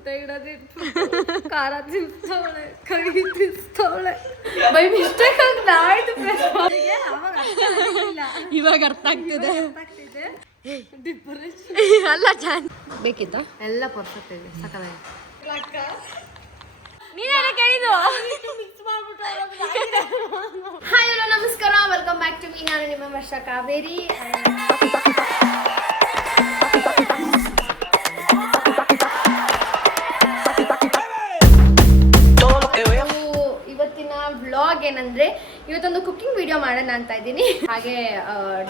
ಊಟ ಇಡೋದಿತ್ತು, ಖಾರ ತಿನ್ಸ್ತಾವಳೆ, ಕರಿ ತಿನ್ಸ್ತಾವಳೆ. By mistake ಆಯ್ತು. ಇವಾಗ ಅರ್ಥ ಆಗ್ತಿದೆ. ಅಲ್ಲ ಬೇಕಿತ್ತ ಎಲ್ಲ ಪರ್ಫೆಕ್ಟ್ ಇದೆ, ಸಕಲಾಗಿ. ನೀನೆಲ್ಲ ಕೇಳಿದ್ದು. ಹಾಯ್ ಹಲೋ ನಮಸ್ಕಾರ, ವೆಲ್ಕಮ್ ಬ್ಯಾಕ್ ಟು ಮೀ. ನಾನು ನಿಮ್ಮ ವರ್ಷ ಕಾವೇರಿ. ಇವತ್ತಿನ ವ್ಲಾಗ್ ಏನಂದ್ರೆ, ಇವತ್ತೊಂದು ಕುಕಿಂಗ್ ವಿಡಿಯೋ ಮಾಡೋಣ ಅಂತ ಇದ್ದೀನಿ. ಹಾಗೆ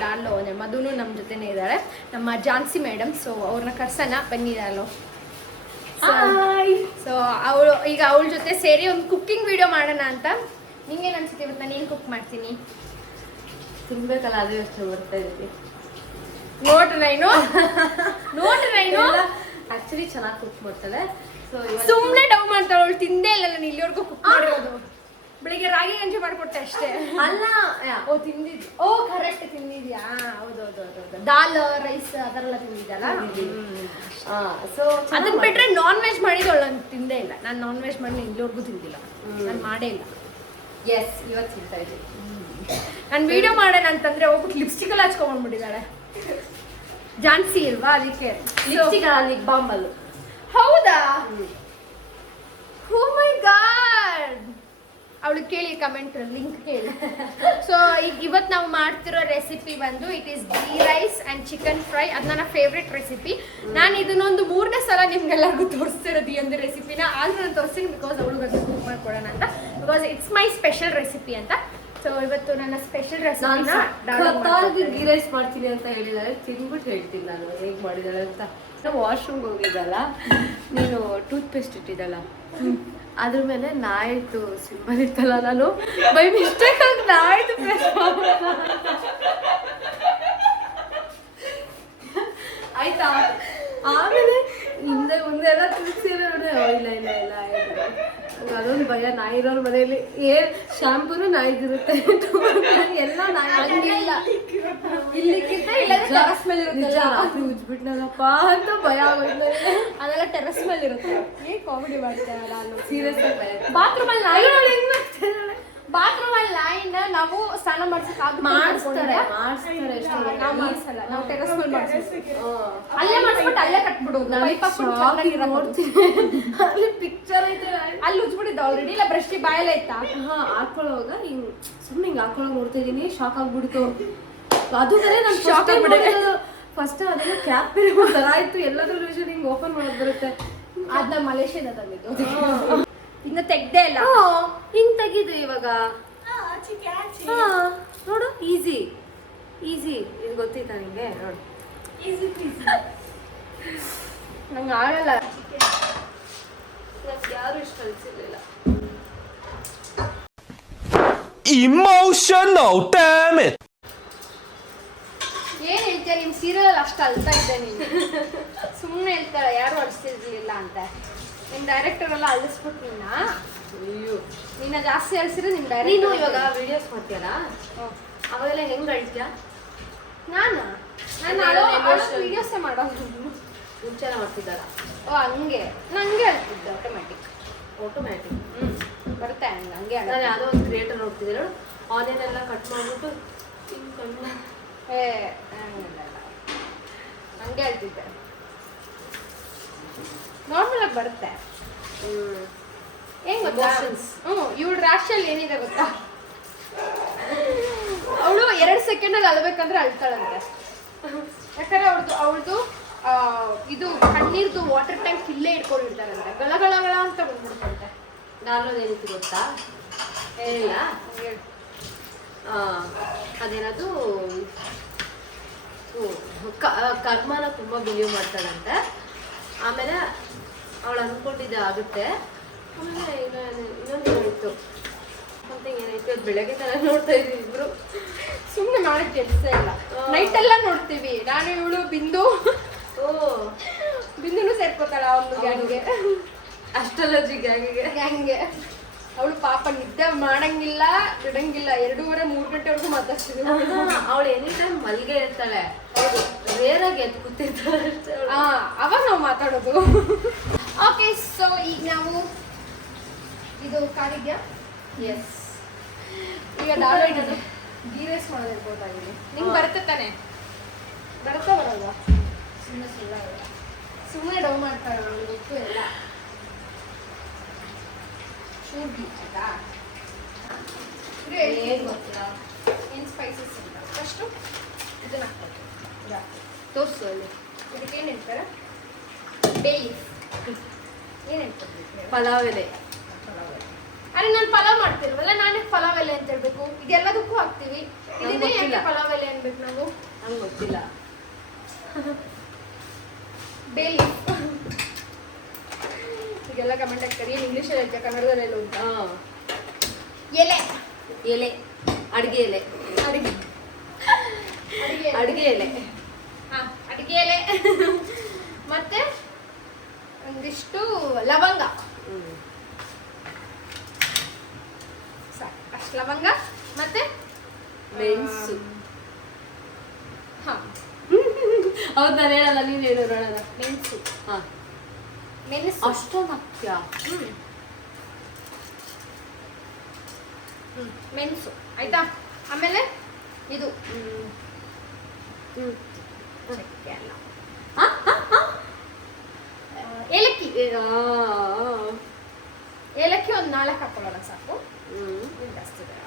ಡಾರ್ಲೋ ಮಧುನು ನಮ್ಮ ಜೊತೆನೇ ಇದ್ದಾಳೆ, ನಮ್ಮ ಝಾನ್ಸಿ ಮೇಡಮ್. ಸೊ ಅವ್ರನ್ನ ಕರ್ಸೋಣ, ಬನ್ನಿರಲ್ಲೋ. ಸೊ ಅವಳ ಜೊತೆ ಸೇರಿ ಒಂದು ಕುಕ್ಕಿಂಗ್ ವಿಡಿಯೋ ಮಾಡೋಣ ಅಂತ. ನಿಂಗೇನು ಅನ್ಸುತ್ತೆ? ಇವತ್ತು ನಾನು ಏನು ಕುಕ್ ಮಾಡ್ತೀನಿ ತಿನ್ಬೇಕಲ್ಲ, ಅದೇ ಯೋಚನೆ ಬರ್ತಾ ಇದ್ದೀವಿ. ನೋಡ್ರಿ ಆಕ್ಚುಲಿ ಚೆನ್ನಾಗಿ ಕುಕ್ ಮಾಡ್ತಾಳೆ. ಸೊ ಸುಮ್ಮನೆ ಡೌ ಮಾಡ್ತಾಳೆ. ಅವಳು ತಿಂದೇ ಇಲ್ಲ, ನಾನು ಇಲ್ಲಿವರೆಗೂ ಕುಕ್ ಮಾಡಿರೋದು. ಬೆಳಿಗ್ಗೆ ರಾಗಿ ಗಂಜಿ ಮಾಡ್ಕೊಟ್ಟೆ ಅಷ್ಟೇ. ಅಲ್ಲ, ಓ ತಿಂದಿದ್ದು, ಓ ಕರೆಕ್ಟ್ ತಿಂದಿದ್ಯಾ? ಹೌದೌದು. ದಾಲ್ ರೈಸ್ ಅದರೆಲ್ಲ ತಿಂದಿದ್ದಲ್ಲ. ಸೊ ಅದನ್ನ ಬಿಟ್ರೆ ನಾನ್ ವೆಜ್ ಮಾಡಿದವಳು ನಾನು ತಿಂದೇ ಇಲ್ಲ. ನಾನು ನಾನ್ ವೆಜ್ ಮಾಡಿ ಇಲ್ಲಿವರೆಗೂ ತಿಂದಿಲ್ಲ, ನಾನು ಮಾಡೇ ಇಲ್ಲ. ಎಸ್, ಇವತ್ತು ತಿಂತಾ ಇದ್ದೀವಿ. ನಾನು ವಿಡಿಯೋ ಮಾಡೋಣ ಅಂತಂದ್ರೆ ಹೋಗ್ಬಿಟ್ಟು ಲಿಪ್ಸ್ಟಿಕ್ ಎಲ್ಲ ಹಚ್ಕೊಂಡ್ಬಿಟ್ಟಿದ್ದಾಳೆ. ಝಾನ್ಸಿ ಇಲ್ವಾ, ಅದಕ್ಕೆ ಲಿಪ್ಸ್ಟಿಕ್ ಲಿಪ್ ಬಾಂಬ್ ಅಲ್ಲ. ಹೌದಾ? ಓ ಮೈ ಗಾಡ್. ಅವಳು ಕೇಳಿ, ಕಮೆಂಟ್ ಲಿಂಕ್ ಕೇಳಿ. ಸೊ ಇವತ್ತು ನಾವು ಮಾಡ್ತಿರೋ ರೆಸಿಪಿ ಬಂದು it is ghee rice and chicken fry. ಅದು ನನ್ನ ಫೇವ್ರೆಟ್ ರೆಸಿಪಿ. ನಾನು ಇದನ್ನೊಂದು 3ನೇ ಸಲ ನಿಮ್ಗೆಲ್ಲರಿಗೂ ತೋರಿಸ್ತಿರೋದು ಈ ಒಂದು ರೆಸಿಪಿನ. ಆದ್ರೂ ನಾನು ತೋರಿಸ್ತೀನಿ ಬಿಕಾಸ್ ಅವಳಿಗೆ ಅದು ಕುಕ್ ಮಾಡ್ಕೊಡೋಣ ಅಂತ, because it's my special recipe ಅಂತ. ಸೊ ಇವತ್ತು ನನ್ನ ಸ್ಪೆಷಲ್ ರೆಸಿಪಿನ ಘೀ ರೈಸ್ ಮಾಡ್ತೀನಿ ಅಂತ ಹೇಳಿದಾಳೆ. ತಿನ್ಬಿಟ್ಟು ಹೇಳ್ತೀನಿ ನಾನು ಹೇಗೆ ಮಾಡಿದಾಳೆ ಅಂತ. ವಾಶ್ರೂಮ್ಗೆ ಹೋಗಿದ್ದಲ್ಲ, ನೀನು ಟೂತ್ ಪೇಸ್ಟ್ ಇಟ್ಟಿದ್ದಲ್ಲ, ಅದ್ರ ಮೇಲೆ ನಾಯಿತು ಸಿಂಬಲ್ ಇತ್ತಲ್ಲ, ನಾನು ಬೈ ಮಿಸ್ಟೇಕ್ ಆಗಿ ನಾಯಿತು ಪೇಸ್ಟ್ ಆಯ್ತಾ. ಆಮೇಲೆ ಹಿಂದೆ ಮುಂದೆ ಎಲ್ಲ ತಿರುಗಿಸಿದ್ರೆ ನೋಡಿದೆ, ಇಲ್ಲ ಇಲ್ಲ ಇಲ್ಲ ಅದೊಂದು ಭಯ. ನಾಯಿರೋರ್ ಮನೆಯಲ್ಲಿ ಶಾಂಪೂನು ನಾಯಿದಿರುತ್ತೆ, ಎಲ್ಲ ನಾಯಿ. ಇಲ್ಲಿಕ್ಕಿಂತ ಇಲ್ಲ ಟೆರಸ್ ಮೇಲೆ ನಿಜ, ರಾತ್ರಿ ಉಜ್ಬಿಟ್ನಲ್ಲಪ್ಪ ಅಂತ ಭಯ ಆಗೋಯ್ತು. ಅದೆಲ್ಲ ಟೆರಸ್ ಮೇಲೆ ಇರುತ್ತೆ. ಏನ್ ಕಾಮಿಡಿ ಮಾಡ್ತಾರೆ ನಾನು ಸೀರಿಯಸ್ ಆಗಿ ಭಯ. ಬಾತ್ರೂಮಲ್ಲಿ ನಾಯಿನ ನಾವು ಸ್ನಾನ ಮಾಡಿಸ್ತಾರೆ. ನಾವು ಮಾಡಿಸಲ್ಲ, ನಾವು ಟೆರಸ್ ಮೇಲೆ ಮಾಡಿಸ್ತೀವಿ. ಅಲ್ಲೇ ಮಾಡಿಸ್ಬಿಟ್ಟು ಅಲ್ಲೇ ಕಟ್ಬಿಡೋದು. ಅಲ್ಲಿ ಪಿಕ್ಚರ್ ಐತೆ, ಅಲ್ಲಿ ಉಜ್ಬಿಟ್ಟಿದ್ದ ಆಲ್ರೆಡಿ. ಇಲ್ಲ ಬ್ರಷ್ ಬಾಯಲ್ಲೇ ಇತ್ತಾ? ಹಾಕೊಳ್ಳೋವಾಗ ಹಿಂಗ್ ಸುಮ್ಮನೆ ಹಿಂಗೆ ಹಾಕೊಳ್ಳೋಕೆ ನೋಡ್ತಾ ಇದೀನಿ, ಶಾಕ್ ಆಗ್ಬಿಡ್ತು. ಅದು ಬೇರೆ ನಾನು ಶಾಕ್ ಆಗ್ಬಿಡೋದು. ಫಸ್ಟ್ ಅದೆಲ್ಲ ಕ್ಯಾಪ್ ಬೇರೆ ಒಂಥರ ಆಯ್ತು. ಎಲ್ಲಾದ್ರೂ ಹಿಂಗೆ ಓಪನ್ ಮಾಡೋದು ಬರುತ್ತೆ. ಅದನ್ನ ಮಲೇಷ್ಯಾದ ತಂದಿದ್ದು, ಇನ್ನು ತೆಗ್ದೇ ಇಲ್ಲ. ಹಿಂಗ್ ತೆಗಿದು ಇವಾಗ. ನೋಡು, ಈಸಿ ಈಸಿ. ಇದು ಗೊತ್ತಿತ್ತಾ ನಿಂಗೆ? ನೋಡು, ನಂಗೆ ಆಗಲ್ಲ. ಯಾರು ಇಷ್ಟು ಕಲಿಸಿರ್ಲಿಲ್ಲ. Emotional damage. ಏನ್ ಹೇಳ್ತೀಯ? ನಿಮ್ ಸೀರಿಯಲ್ ಅಷ್ಟು ಅಳ್ತಾ ಇದ್ದೆ ನೀನು. ಸುಮ್ಮನೆ ಹೇಳ್ತಾಳೆ ಯಾರು ಅಳಿಸ್ತಿರ್ಲಿಲ್ಲ ಅಂತ. ನಿಮ್ ಡೈರೆಕ್ಟರ್ ಎಲ್ಲ ಅಳಿಸ್ಬಿಟ್ಟು ನಿನ್ನ ಜಾಸ್ತಿ ಅಳಿಸಿದ್ರೆ ನಿಮ್ ಡೈರೆಕ್ಟರ್. ನೀನು ಇವಾಗ ವಿಡಿಯೋಸ್ ಮಾಡ್ತೀಯಲ್ಲ, ಅವಾಗೆಲ್ಲ ಹೆಂಗ್ ಅಳ್ತೀಯ? ನಾನು ವಿಡಿಯೋಸೇ ಮಾಡೋದು. ಮುಂಚೆನ ಮಾಡ್ತಿದ್ದಲ್ಲ. ಓ ಹಂಗೆ ನಂಗೆ ಅಳ್ತಿದ್ದೆ. ಆಟೋಮ್ಯಾಟಿಕ್ ಬರುತ್ತೆ ಹಂಗೆ. ನಾನು ಯಾವುದೋ ಒಂದು ಕ್ರಿಯೇಟರ್ ನೋಡ್ತಿದ್ದೆ ನೋಡು, ಆನಿಯನ್ ಎಲ್ಲ ಕಟ್ ಮಾಡ್ಬಿಟ್ಟು ತಿನ್ಕೊಂಡು ಹಂಗೆ ಹೇಳ್ತಿದ್ದೆ. ನಾರ್ಮಲ್ ಆಗಿ ಬರುತ್ತೆ. ಹೆಂಗ್ ಗೊತ್ತಾ? ಇವಳು ರಾಶಿಯಲ್ಲಿ ಏನಿದೆ ಗೊತ್ತಾ? ಅವಳು 2 ಸೆಕೆಂಡಲ್ಲಿ ಅಳ್ಬೇಕಂದ್ರೆ ಅಳ್ತಾಳಂತೆ. ಯಾಕಂದ್ರೆ ಅವಳದು ಇದು ಕಣ್ಣೀರ್ದು ವಾಟರ್ ಟ್ಯಾಂಕ್ ಇಲ್ಲೇ ಇಟ್ಕೊಂಡಿರ್ತಾರಂತೆ. ಗಳಗಳಗಳ ಅಂತ ಬಂದ್ಬಿಡ್ತಂತೆ. ನಾನು ಏನೈತಿ ಗೊತ್ತಾ? ಹೇಳಿಲ್ಲ, ಅದೇನದು ಕರ್ಮನ ತುಂಬ ಬಿಲೀವ್ ಮಾಡ್ತಾಳಂತೆ. ಆಮೇಲೆ ಅವಳು ಅಂದ್ಕೊಂಡಿದ್ದೆ ಆಗುತ್ತೆ. ಆಮೇಲೆ ಇನ್ನೊಂದು ಏನಾಯ್ತು ಅಂತ ಏನಾಯ್ತು, ಅದು ಬೆಳಗ್ಗೆ ತರ ನೋಡ್ತಾ ಇದ್ವಿ ಇಬ್ರು. ಸುಮ್ಮನೆ ಮಾಡಕ್ಕೆ ಕೆಲಸ ಇಲ್ಲ. ನೈಟೆಲ್ಲ ನೋಡ್ತೀವಿ ನಾನು, ಇವಳು ಬಿಂದುನು ಸೇರ್ಕೋತಾಳ ಒಂದು ಗ್ಯಾಂಗ್ಗೆ. ಅಸ್ಟ್ರಾಲಜಿ ಗ್ಯಾಂಗ್ಗೆ. ಅವಳು ಪಾಪ ನಿದ್ದೆ ಮಾಡಂಗಿಲ್ಲ, ಬಿಡಂಗಿಲ್ಲ. 2:30-3 ಗಂಟೆವರೆಗೂ ಮಾತಾಡ್ತಿದ್ವಿ. ಅವಳು ಎನಿ ಟೈಮ್ ಮಲ್ಗೆ ಇರ್ತಾಳೆ, ರೇರಾಗಿ ಎದ್ದು ಕೂತಿರ್ತಾಳೆ. ಅವಾಗ ನಾವು ಮಾತಾಡೋದು. ಓಕೆ, ಇದು ಕಾರಿದ್ಯಾ? ಎಸ್. ಈಗ ಧಾರಾವಾಹಿ ಗೀ ರೈಸ್ ಮಾಡೋದು ಇರ್ಬೋದಾಗಿದೆ. ನಿಂಗೆ ಬರುತ್ತೆ ತಾನೆ? ಬರುತ್ತಾ ಬರಲ್ವಾ? ಸುಮ್ಮನೆ ಡೌ ಮಾಡ್ತಾಳೆ ಅವಳು, ಗೊತ್ತು ಎಲ್ಲ. ಶೂರ್ ಗೀ ಆಯ್ತಾ? ಏನು ಗೊತ್ತಿಲ್ಲ. ಏನು ಸ್ಪೈಸಸ್ ಇಲ್ಲ. ಫಸ್ಟು ಇದನ್ನ ಹಾಕ್ಬೇಕು. ತೋರಿಸು ಅಲ್ಲಿ. ಇದಕ್ಕೆ ಏನು ಹೇಳ್ತಾರೆ? Bay leaf. ಏನು ಹೇಳ್ತಾರೆ? ಪಲಾವ್ ಎಲೆ. ಅರೆ ನಾನು ಪಲಾವ್ ಮಾಡ್ತಿಲ್ವಲ್ಲ, ನಾನೇ ಪಲಾವ್ ಎಲೆ ಅಂತ ಹೇಳ್ಬೇಕು. ಇದೆಲ್ಲದಕ್ಕೂ ಹಾಕ್ತೀವಿ. ಇದನ್ನೇ ಯಾಕೆ ಪಲಾವ್ ಎಲೆ ಅನ್ಬೇಕು ನಾವು? ನಂಗೆ ಗೊತ್ತಿಲ್ಲ. Bay leaf. ಈಗೆಲ್ಲ ಕಮೆಂಟ್ ಹಾಕ್ತಾರೆ, ಏನು ಇಂಗ್ಲೀಷಲ್ಲಿ ಹೇಳ್ತಾರೆ, ಕನ್ನಡದಲ್ಲಿ ಹೇಳು ಅಂತ. ಎಲೆ. ಎಲೆ. ಅಡುಗೆ ಎಲೆ. ಅಡುಗೆ ಅಡುಗೆ ಎಲೆ. ಹಾಂ, ಅಡುಗೆ ಎಲೆ. ಮತ್ತೆ ಒಂದಿಷ್ಟು ಲವಂಗ. ಸಾಕು, ಅಷ್ಟು ಲವಂಗ. ಮತ್ತೆ ಮೆಣಸು. ಹಾಂ, ಹೌದು, ನಾನು ಹೇಳಲ್ಲ, ನೀನು ಹೇಳು ನೋಡೋಣ. ಮೆಣಸು. ಹಾಂ, ಮೆಣಸು ಅಷ್ಟೊಂದು ಹಾಕ್ತೀಯಾ? ಮೆಣಸು ಆಯ್ತಾ. ಆಮೇಲೆ ಇದು ಚಕ್ಕೆ ಅಲ್ಲ, ಏಲಕ್ಕಿ. ಏಲಕ್ಕಿ ಒಂದು 4 ಹಾಕೊಳ್ಳೋಣ ಸಾಕು, ಜಾಸ್ತಿ ಬೇಡ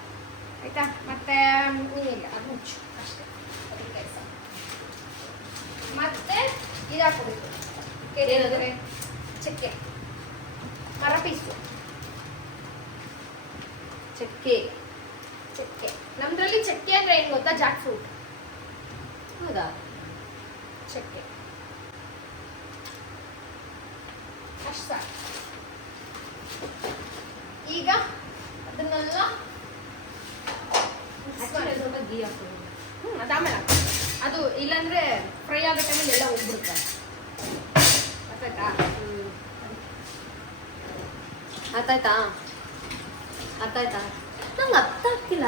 ಆಯ್ತಾ. ಮತ್ತೆ ನೀರಿಲ್ಲ, ಅದು ಮುಚ್ಚು ಅಷ್ಟೇ, ಅದಕ್ಕೆ ಸಾಕು. ಮತ್ತೆ ಇದು ಹಾಕೋಬೇಕು, ಏನಂದರೆ ಚಕ್ಕೆ, ಮರ ಪೀಸು. ಚಕ್ಕೆ. ಚಕ್ಕೆ ನಮ್ದ್ರಲ್ಲಿ ಚಕ್ಕೆ ಅಂದ್ರೆ ಏನು ಗೊತ್ತಾ? Jack fruit. ಹೌದಾ? ಚಕ್ಕೆ ಅಷ್ಟು ಸಾಕು. ಈಗ ಅದನ್ನೆಲ್ಲ ಸ್ವಲ್ಪ ಗೀ ಹಾಕೋದು. ಅದಾದ್ಮೇಲೆ ಅದು ಇಲ್ಲಾಂದ್ರೆ ಫ್ರೈ ಆಗೋ ಟೈಮಲ್ಲಿ ಎಲ್ಲ ಹೋಗ್ಬಿಡುತ್ತೆ. ಗೊತ್ತಾಯ್ತಾ? ಅರ್ಥಾಯ್ತಾ? ಅರ್ಥಾಯ್ತಾ? ನಂಗೆ ಅರ್ಥ ಆಗ್ತಿಲ್ಲ.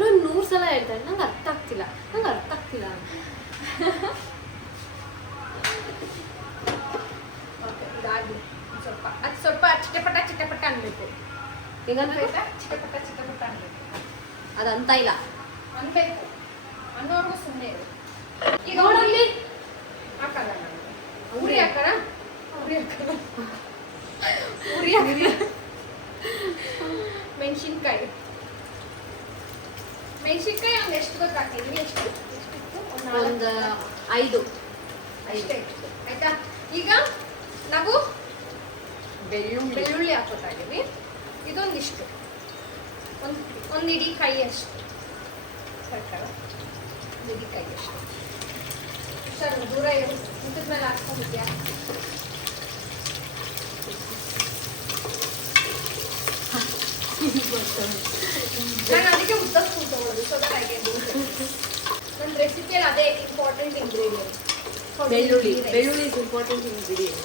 ನಾನು 100 ಸಲ ಹೇಳ್ತಾರೆ, ನಂಗೆ ಅರ್ಥ ಆಗ್ತಿಲ್ಲ, ನಂಗೆ ಅರ್ಥ ಆಗ್ತಿಲ್ಲ. ಓಕೆ, ಇದಾಗಲಿ ಸ್ವಲ್ಪ. ಅದು ಸ್ವಲ್ಪ ಚಿಟಪಟ ಅನ್ಬೇಕು. ಹೆಂಗಂತ ಚಿಟಪಟ ಅನ್ಬೇಕು. ಅದಂತ ಇಲ್ಲ ಅನ್ಬೇಕು ಅನ್ನೋರ್ಗು ಸುಮ್ಮನೆ ಇರು. ಈಗ ನೋಡಲ್ಲಿ ಹಾಕಲ್ಲ ನಾನು. ಉರಿ ಹಾಕಣ, ಮೆಣಸಿನ್ಕಾಯಿ ಒಂದು ಎಷ್ಟು ಗೊತ್ತಾಗ್ತಿದ್ವಿ? ಎಷ್ಟು ಒಂದು 5 ಅಷ್ಟೇ ಆಯ್ತಾ. ಈಗ ನಾವು ಬೆಳ್ಳುಳ್ಳಿ ಹಾಕೋತಾ ಇದೀವಿ. ಇದೊಂದಿಷ್ಟು, ಒಂದು ಇಡೀ ಕೈ ಅಷ್ಟು ಸರ್ಕಾರ, ಇಡೀ ಕೈ ಅಷ್ಟು. ಸರ್ ದೂರ ಇರು, ಮುಖದ ಮೇಲೆ ಹಾಕ್ಕೊಂಡಿದ್ಯಾ? ನಾನು ಅದಕ್ಕೆ ಉದ್ದ ಸ್ಪೂನ್ ತಗೊಳ್ಳೋದು, so that I can do it. ನನ್ನ ರೆಸಿಪಿಯಲ್ಲಿ ಅದೇ ಇಂಪಾರ್ಟೆಂಟ್ ಇಂಗ್ರೀಡಿಯೆಂಟ್. ಬೆಳ್ಳುಳ್ಳಿ ಇಸ್ ಇಂಪಾರ್ಟೆಂಟ್ ಇಂಗ್ರೀಡಿಯೆಂಟ್.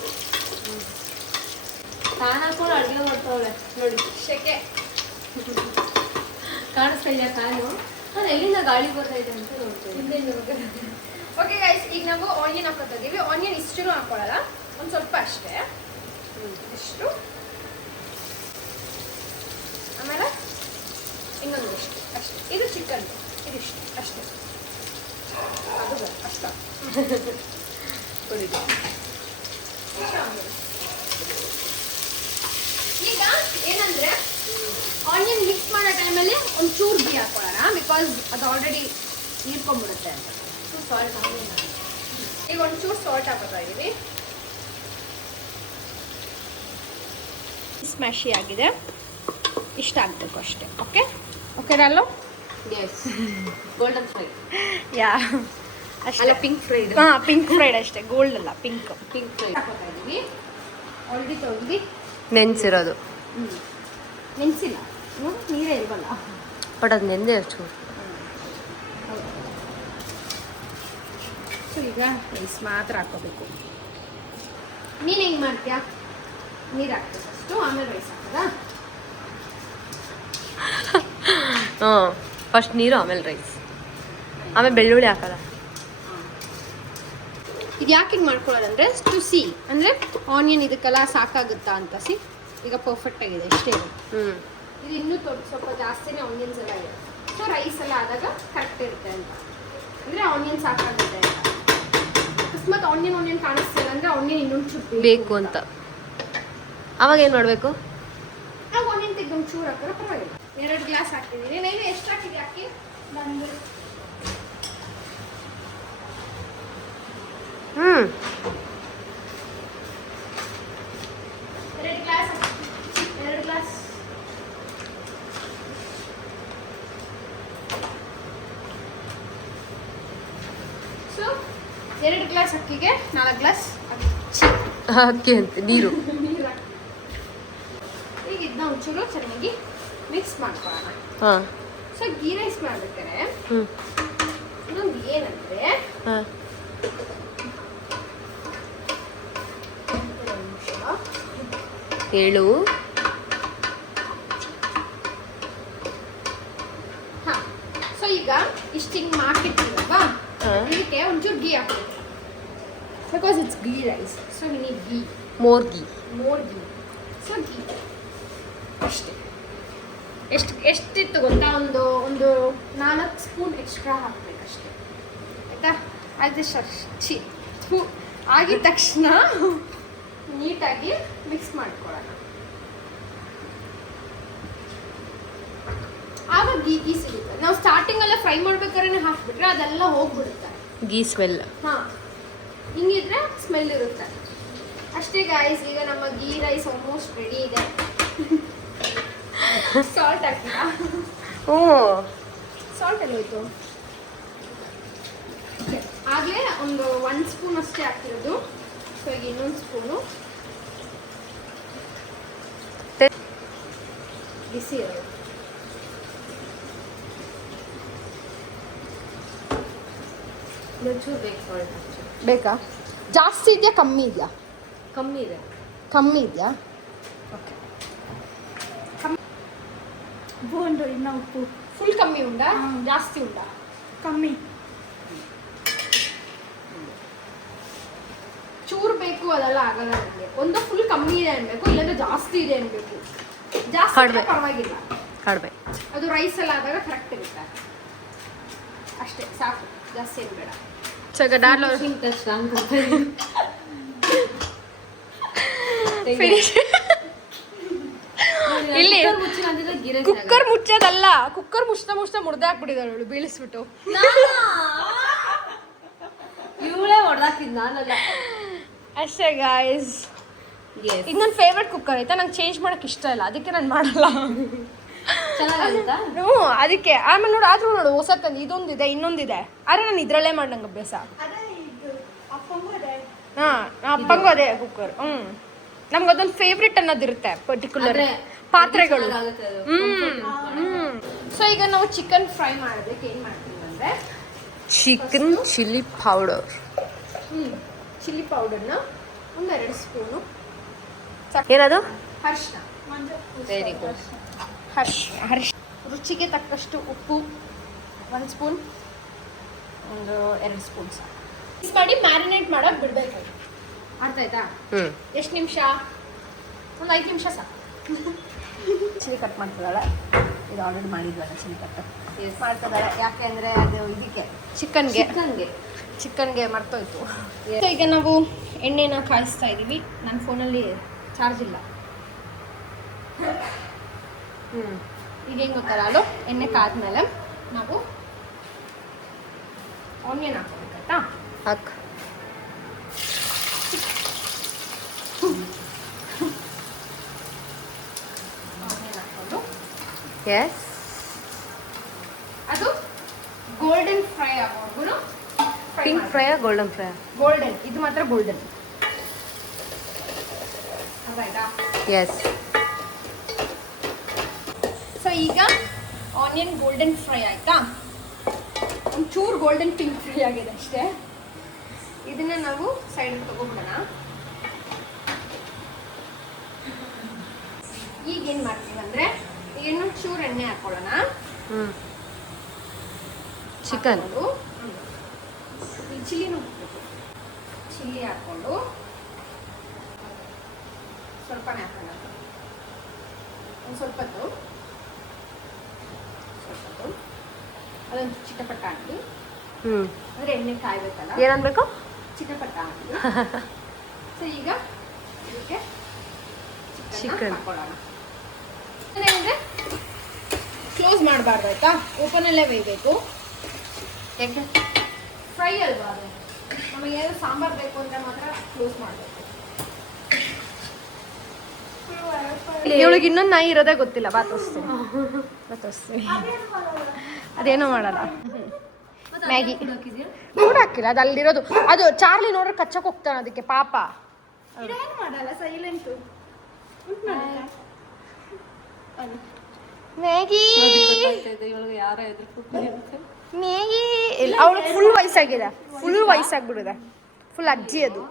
ಫ್ಯಾನ್ ಹಾಕೊಂಡು ಅಡುಗೆ ಮಾಡ್ತಾವಳೆ ನೋಡಿ. ಶೆಕೆ ಕಾಣಿಸ್ತಾ ಇದೆಯಾ ಫ್ಯಾನು? ನಾನು ಎಲ್ಲಿಂದ ಗಾಳಿ ಬರ್ತೈತೆ ಅಂತ ನೋಡ್ತೇನೆ. ಓಕೆ ಗೈಸ್, ಈಗ ನಾವು ಆನಿಯನ್ ಹಾಕೋತಾ ಇದೀವಿ. ಆನಿಯನ್ ಇಷ್ಟು ಹಾಕೊಳ್ಳಲ್ಲ, ಒಂದು ಸ್ವಲ್ಪ ಅಷ್ಟೇ, ಇಷ್ಟು. ಆಮೇಲೆ ಇನ್ನೊಂದಿಷ್ಟು ಅಷ್ಟೇ. ಇದು ಚಿಕನ್, ಇದಿಷ್ಟು ಅಷ್ಟೇ. ಅದು ಅಷ್ಟ ಕುಡಿದು ಈಗ ಏನಂದ್ರೆ ಆನಿಯನ್ ಮಿಕ್ಸ್ ಮಾಡೋ ಟೈಮಲ್ಲಿ ಒಂಚೂರು ಗೀ ಹಾಕೊಳ್ಳೋಣ, ಬಿಕಾಸ್ ಅದು ಆಲ್ರೆಡಿ ಹೀರ್ಕೊಂಡ್ಬಿಡುತ್ತೆ ಅಂತ. ಸಾಲ್ಟ್ ಈಗ ಒಂಚೂರು ಸಾಲ್ಟ್ ಹಾಕೋತಾ ಇದೀವಿ. ಸ್ಮ್ಯಾಶಿ ಆಗಿದೆ, ಇಷ್ಟ ಆಗಬೇಕು ಅಷ್ಟೇ. ಓಕೆ ಓಕೆನಲ್ಲೋ? Yes, golden fry. ಯಾ ಅಲ್ಲ, ಪಿಂಕ್ ಫ್ರೈಡ್. ಹಾಂ, ಪಿಂಕ್ ಫ್ರೈಡ್ ಅಷ್ಟೇ, ಗೋಲ್ಡ್ ಅಲ್ಲ, ಪಿಂಕ್ ಫ್ರೈ ಹಾಕೋತಾ ಇದೀವಿ. ಆಲ್ರೆಡಿ ತೊಳೆದು ನೆನ್ಸಿರೋದು. ನೆನೆಸಿಲ್ಲ, ನೀರೇ ಇಲ್ವಲ್ಲ, ಬಟ್ ಅದು ನೆಂದೆ ಅಷ್ಟು. ಸೊ ಈಗ ರೈಸ್ ಮಾತ್ರ ಹಾಕೋಬೇಕು. ನೀನು ಹೆಂಗೆ ಮಾಡ್ತೀಯಾ? ನೀರು ಹಾಕ್ಬೇಕು ಫಸ್ಟು, ಆಮೇಲೆ ರೈಸ್ ಹಾಕೋದಾ? ಹಾಂ, ಫಸ್ಟ್ ನೀರು, ಆಮೇಲೆ ರೈಸ್, ಆಮೇಲೆ ಬೆಳ್ಳುಳ್ಳಿ ಹಾಕಲ್ಲ. ಇದು ಯಾಕೆ ಹಿಂಗೆ ಮಾಡ್ಕೊಳ್ಳೋದಂದ್ರೆ ಟು ಸಿ, ಅಂದರೆ ಆನಿಯನ್ ಇದಕ್ಕೆಲ್ಲ ಸಾಕಾಗುತ್ತಾ ಅಂತ. ಸಿ ಈಗ ಪರ್ಫೆಕ್ಟ್ ಆಗಿದೆ ಇಷ್ಟೇ ಇದೆ. ಇದು ಇನ್ನೂ ಸ್ವಲ್ಪ ಜಾಸ್ತಿನೇ ಆನಿಯನ್ಸ್ ಎಲ್ಲ ಇದೆ. ಸೊ ರೈಸ್ ಎಲ್ಲ ಆದಾಗ ಕರೆಕ್ಟ್ ಇರುತ್ತೆ ಅಂತ, ಅಂದರೆ ಆನಿಯನ್ಸ್ ಹಾಕಾಗುತ್ತೆ ಅಂತ. ಅಕಸ್ಮಾತ್ ಆನಿಯನ್ ಕಾಣಿಸ್ತಿಲ್ಲ ಅಂದರೆ ಆನಿಯನ್ ಇನ್ನೊಂದು ಚೂರು ಬೇಕು ಅಂತ. ಅವಾಗ ಏನು ಮಾಡಬೇಕು? ನಾವು ಆನಿಯನ್ ತೆಗೆದು ಒಂದು ಚೂರು ಹಾಕಿದ್ರೆ ಪರವಾಗಿಲ್ಲ. 2 ಗ್ಲಾಸ್ ಹಾಕಿದ್ದೀನಿ. ನೀನು ಎಷ್ಟು ಹಾಕಿದ್ಯಾ ಅಕ್ಕಿ? ಬಂದು 2 ಗ್ಲಾಸ್ 2 ಗ್ಲಾಸ್. ಸೊ 2 ಗ್ಲಾಸ್ ಅಕ್ಕಿಗೆ 4 ಗ್ಲಾಸ್ ಅಕ್ಕಿ ಅಂತ ನೀರು. ಈಗ ಇದನ್ನ ಒಂಚೂರು ಚೆನ್ನಾಗಿ ಮಿಕ್ಸ್ ಮಾಡ್ಕೊಳ್ಳೋಣ. ಹಾಂ. ಸೊ ಗೀ ರೈಸ್ ಮಾಡ್ಬೇಕಾದ್ರೆ ಇನ್ನೊಂದು ಏನಂದ್ರೆ ಹೇಳು. ಹಾಂ. ಸೊ ಈಗ ಇಷ್ಟು ಹಿಂಗೆ ಮಾಡ್ತಿರ್ತೀವಲ್ವಾ, ಇದಕ್ಕೆ ಒಂಚೂರು ಗೀ ಹಾಕ್ಬೇಕು. Because it's ghee rice, so we need ghee. More ghee. So ghee ಅಷ್ಟೇ. ಎಷ್ಟಿತ್ತು ಗೊತ್ತಾ? ಒಂದು 4 ಸ್ಪೂನ್ ಎಕ್ಸ್ಟ್ರಾ ಹಾಕ್ಬೇಕಷ್ಟೇ, ಆಯಿತಾ? ಅದು ಆಗಿದ ತಕ್ಷಣ ನೀಟಾಗಿ ಮಿಕ್ಸ್ ಮಾಡ್ಕೊಳ್ಳೋಣ. ಆಗ ಗೀ ಸಿಗುತ್ತೆ. ನಾವು ಸ್ಟಾರ್ಟಿಂಗೆಲ್ಲ ಫ್ರೈ ಮಾಡ್ಬೇಕಾದ್ರೆ ಹಾಕ್ಬಿಟ್ರೆ ಅದೆಲ್ಲ ಹೋಗ್ಬಿಡುತ್ತೆ, ಗೀ ಸ್ಮೆಲ್. ಹಾಂ, ಹಿಂಗಿದ್ರೆ ಸ್ಮೆಲ್ ಇರುತ್ತೆ ಅಷ್ಟೇ. ಗಾಯ್ಸ್, ಈಗ ನಮ್ಮ ಗೀ ರೈಸ್ ಆಲ್ಮೋಸ್ಟ್ ರೆಡಿ ಇದೆ. ಸಾಲ್ಟ್ ಹಾಕಿಲ್ಲ. ಸಾಲ್ಟ್ ಎಲ್ಲ ಹೋಯ್ತು. ಆಗಲೇ ಒಂದು 1 ಸ್ಪೂನ್ ಅಷ್ಟೇ ಹಾಕಿರೋದು. ಸೊ ಈಗ ಇನ್ನೊಂದು ಸ್ಪೂನು ಬಿಸಿ ಇರೋದು. ಬೇಕಾ? ಜಾಸ್ತಿ ಇದೆಯಾ ಕಮ್ಮಿ ಇದೆಯಾ? ಕಮ್ಮಿ ಇದೆ. ಕಮ್ಮಿ ಇದೆಯಾ? ಓಕೆ. ಬೋಂಡು ಇನ್ನು ಉಪ್ಪು ಫುಲ್ ಕಮ್ಮಿ ಉಂಟಾ? ಜಾಸ್ತಿ ಉಂಟಾ? ಕಮ್ಮಿ. ಚೂರು ಬೇಕು ಅದೆಲ್ಲ ಆಗಲ್ಲ ನನಗೆ. ಒಂದು ಫುಲ್ ಕಮ್ಮಿ ಇದೆ ಅನ್ಬೇಕು, ಇಲ್ಲಾಂದ್ರೆ ಜಾಸ್ತಿ ಇದೆ ಅನ್ಬೇಕು. ಜಾಸ್ತಿ ಇದ್ರೆ ಪರವಾಗಿಲ್ಲ, ಕಡಿಮೆ. ಅದು ರೈಸ್ ಎಲ್ಲ ಆದಾಗ ಕರೆಕ್ಟ್ ಇರುತ್ತೆ ಅಷ್ಟೇ, ಸಾಕು, ಜಾಸ್ತಿ ಏನು ಬೇಡ. ಇಲ್ಲಿ ಕುಕ್ಕರ್ ಮುಚ್ಚೋದಲ್ಲ, ಕುಕ್ಕರ್ ಮುಚ್ತಾ ಮುಡ್ದೆ ಹಾಕ್ಬಿಟ್ಟಿದ್ದಾಳೆ ಅವಳು, ಬೀಳಿಸ್ಬಿಟ್ಟು. ಇವಳೇ ಹೊಡೆದಾಕಿದ್ ನಾನಲ್ಲ. ಅಷ್ಟೇ ಗಾಯ್ಸ್. ಇದು ನನ್ನ ಫೇವ್ರೆಟ್ ಕುಕ್ಕರ್ ಆಯ್ತಾ, ನಂಗೆ ಚೇಂಜ್ ಮಾಡಕ್ಕೆ ಇಷ್ಟ ಇಲ್ಲ, ಅದಕ್ಕೆ ನಾನು ಮಾಡಲ್ಲ. ಹ್ಞೂ, ಅದಕ್ಕೆ. ಆಮೇಲೆ ನೋಡು, ಆದ್ರೂ ನೋಡು ಹೊಸ ತಂದು ಇದೊಂದಿದೆ, ಇನ್ನೊಂದಿದೆ. ಆದ್ರೆ ನಾನು ಇದರಲ್ಲೇ ಮಾಡಿ ನಂಗೆ ಅಭ್ಯಾಸ. ಹಾಂ, ಅಪ್ಪಂಗೂ ಅದೇ ಕುಕ್ಕರ್. ನಮ್ಗೆ ಅದೊಂದು ಫೇವ್ರೆಟ್ ಅನ್ನೋದಿರುತ್ತೆ, ಪರ್ಟಿಕ್ಯುಲರ್ ಪಾತ್ರೆಗಳು. ಸೊ ಈಗ ನಾವು ಚಿಕನ್ ಫ್ರೈ ಮಾಡೋದಕ್ಕೆ ಏನು ಮಾಡ್ತೀವಿ ಅಂದರೆ, ಚಿಕನ್ ಚಿಲ್ಲಿ ಪೌಡರ್. ಚಿಲ್ಲಿ ಪೌಡರ್ನ ಒಂದು 2 ಸ್ಪೂನು. ಏನದು? ಅರಿಶಿನ. Very good. ಅರಿಶಿನ, ರುಚಿಗೆ ತಕ್ಕಷ್ಟು ಉಪ್ಪು 1 ಸ್ಪೂನ್, ಒಂದು 2 ಸ್ಪೂನ್ ಸಾಕು. ಮಿಕ್ಸ್ ಮಾಡಿ ಮ್ಯಾರಿನೇಟ್ ಮಾಡೋಕೆ ಬಿಡಬೇಕು. ಅರ್ಥ ಆಯ್ತಾ? ಎಷ್ಟು ನಿಮಿಷ? ಒಂದು 5 ನಿಮಿಷ ಸಾಕು. ಚಿಲ್ಲಿ ಕಟ್ ಮಾಡ್ತಿದ್ದಾಳೆ. ಇದು ಆಲ್ರೆಡಿ ಮಾಡಿದ್ವಲ್ಲ ಚಿಲ್ಲಿ ಕಟ್ ಮಾಡ್ತಿದ್ದಾಳೆ. ಯಾಕೆ ಅಂದರೆ ಅದು ಇದಕ್ಕೆ ಚಿಕನ್ಗೆ ಮರ್ತೋಯ್ತು. ಸೊ ಈಗ ನಾವು ಎಣ್ಣೆನ ಕಾಯಿಸ್ತಾ ಇದ್ದೀವಿ. ನನ್ನ ಫೋನಲ್ಲಿ ಚಾರ್ಜ್ ಇಲ್ಲ. ಈಗ ಹೆಂಗೆ ಗೊತ್ತಲ್ಲ, ಅಲ್ಲೋ ಎಣ್ಣೆ ಕಾದ್ಮೇಲೆ ನಾವು ಆನಿಯನ್ ಹಾಕೋಬೇಕಾಯ್ತಾ? ಹಾಕ್. ಆನಿಯನ್ ಹಾಕೊಂಡು ಎಸ್, ಅದು ಗೋಲ್ಡನ್ ಫ್ರೈ ಆಗೋವರೆಗೂ ಪಿಂಕ್ ಫ್ರೈಯಾ ಗೋಲ್ಡನ್ ಫ್ರೈಯಾ? ಗೋಲ್ಡನ್, ಇದು ಮಾತ್ರ ಗೋಲ್ಡನ್. ಆಯ್ತಾ? ಎಸ್. ಸೊ ಈಗ ಆನಿಯನ್ ಗೋಲ್ಡನ್ ಫ್ರೈ ಆಯ್ತಾ? ಒಂಚೂರು ಗೋಲ್ಡನ್ ಪಿಂಕ್ ಫ್ರೈ ಆಗಿದೆ ಅಷ್ಟೇ. ಇದನ್ನ ನಾವು ಸೈಡ್ ತಗೊಂಡ್ಬಿಡೋಣ. ಈಗ ಏನು ಮಾಡ್ತೀವಿ ಅಂದರೆ, ಇನ್ನೊಂದು ಚೂರು ಎಣ್ಣೆ ಹಾಕೊಳ್ಳೋಣ. ಚಿಕನ್ ಚಿಲ್ಲಿನೂ ಹಾಕಬೇಕು. ಚಿಲ್ಲಿ ಹಾಕ್ಕೊಂಡು ಸ್ವಲ್ಪನೇ ಹಾಕೋಣ. ಒಂದು ಸ್ವಲ್ಪ ಹೊತ್ತು ಅದೊಂದು ಚಿಟಪಟ ಆಗಲಿ. ಅಂದರೆ ಎಣ್ಣೆ ಕಾಯ್ಬೇಕಲ್ಲ, ಏನನ್ಬೇಕು? ಚಿಟಪಟ ಆಗಲಿ. ಸೊ ಈಗ ಇದಕ್ಕೆ ಚಿಕನ್ ಹಾಕೊಳ್ಳೋಣ. ಅಂದರೆ ಕ್ಲೋಸ್ ಮಾಡಬಾರ್ದು ಆಯ್ತಾ, ಓಪನಲ್ಲೇ ಬೇಯಬೇಕು. ಯಾಕೆ? ಫ್ರೈ ಅಲ್ವಾ ಅದು, ನಮಗೆ ಏನಾದ್ರು ಸಾಂಬಾರು ಬೇಕು ಅಂದರೆ ಮಾತ್ರ ಕ್ಲೋಸ್ ಮಾಡಬೇಕು. ಇವಳಿಗೆ ಇನ್ನೊಂದು ನಾಯಿ ಇರೋದೇ ಗೊತ್ತಿಲ್ಲ. ಬಾ ತೋರಿಸ್ತೀನಿ. ಅದೇನೋ ಮಾಡಲ್ಲ. ಮ್ಯಾಗಿ ಕೂಡ ಹಾಕಿಲ್ಲ, ಅದು ಅಲ್ಲಿರೋದು. ಅದು ಚಾರ್ಲಿ ನೋಡ್ರೆ ಕಚ್ಚಕ್ಕೆ ಹೋಗ್ತಾನೆ ಅದಕ್ಕೆ ಪಾಪ. ಏನು ಮಾಡಲ್ಲ, ಸೈಲೆಂಟು. ಮ್ಯಾಗಿ ಯಾರ ಮ್ಯಾಗಿ ಇಲ್ಲ, ಅವಳಿಗೆ ಫುಲ್ ವಯಸ್ಸಾಗಿದೆ, ಫುಲ್ ವಯಸ್ಸಾಗ್ಬಿಡಿದೆ, ಫುಲ್ ಅಜ್ಜಿ ಅದು.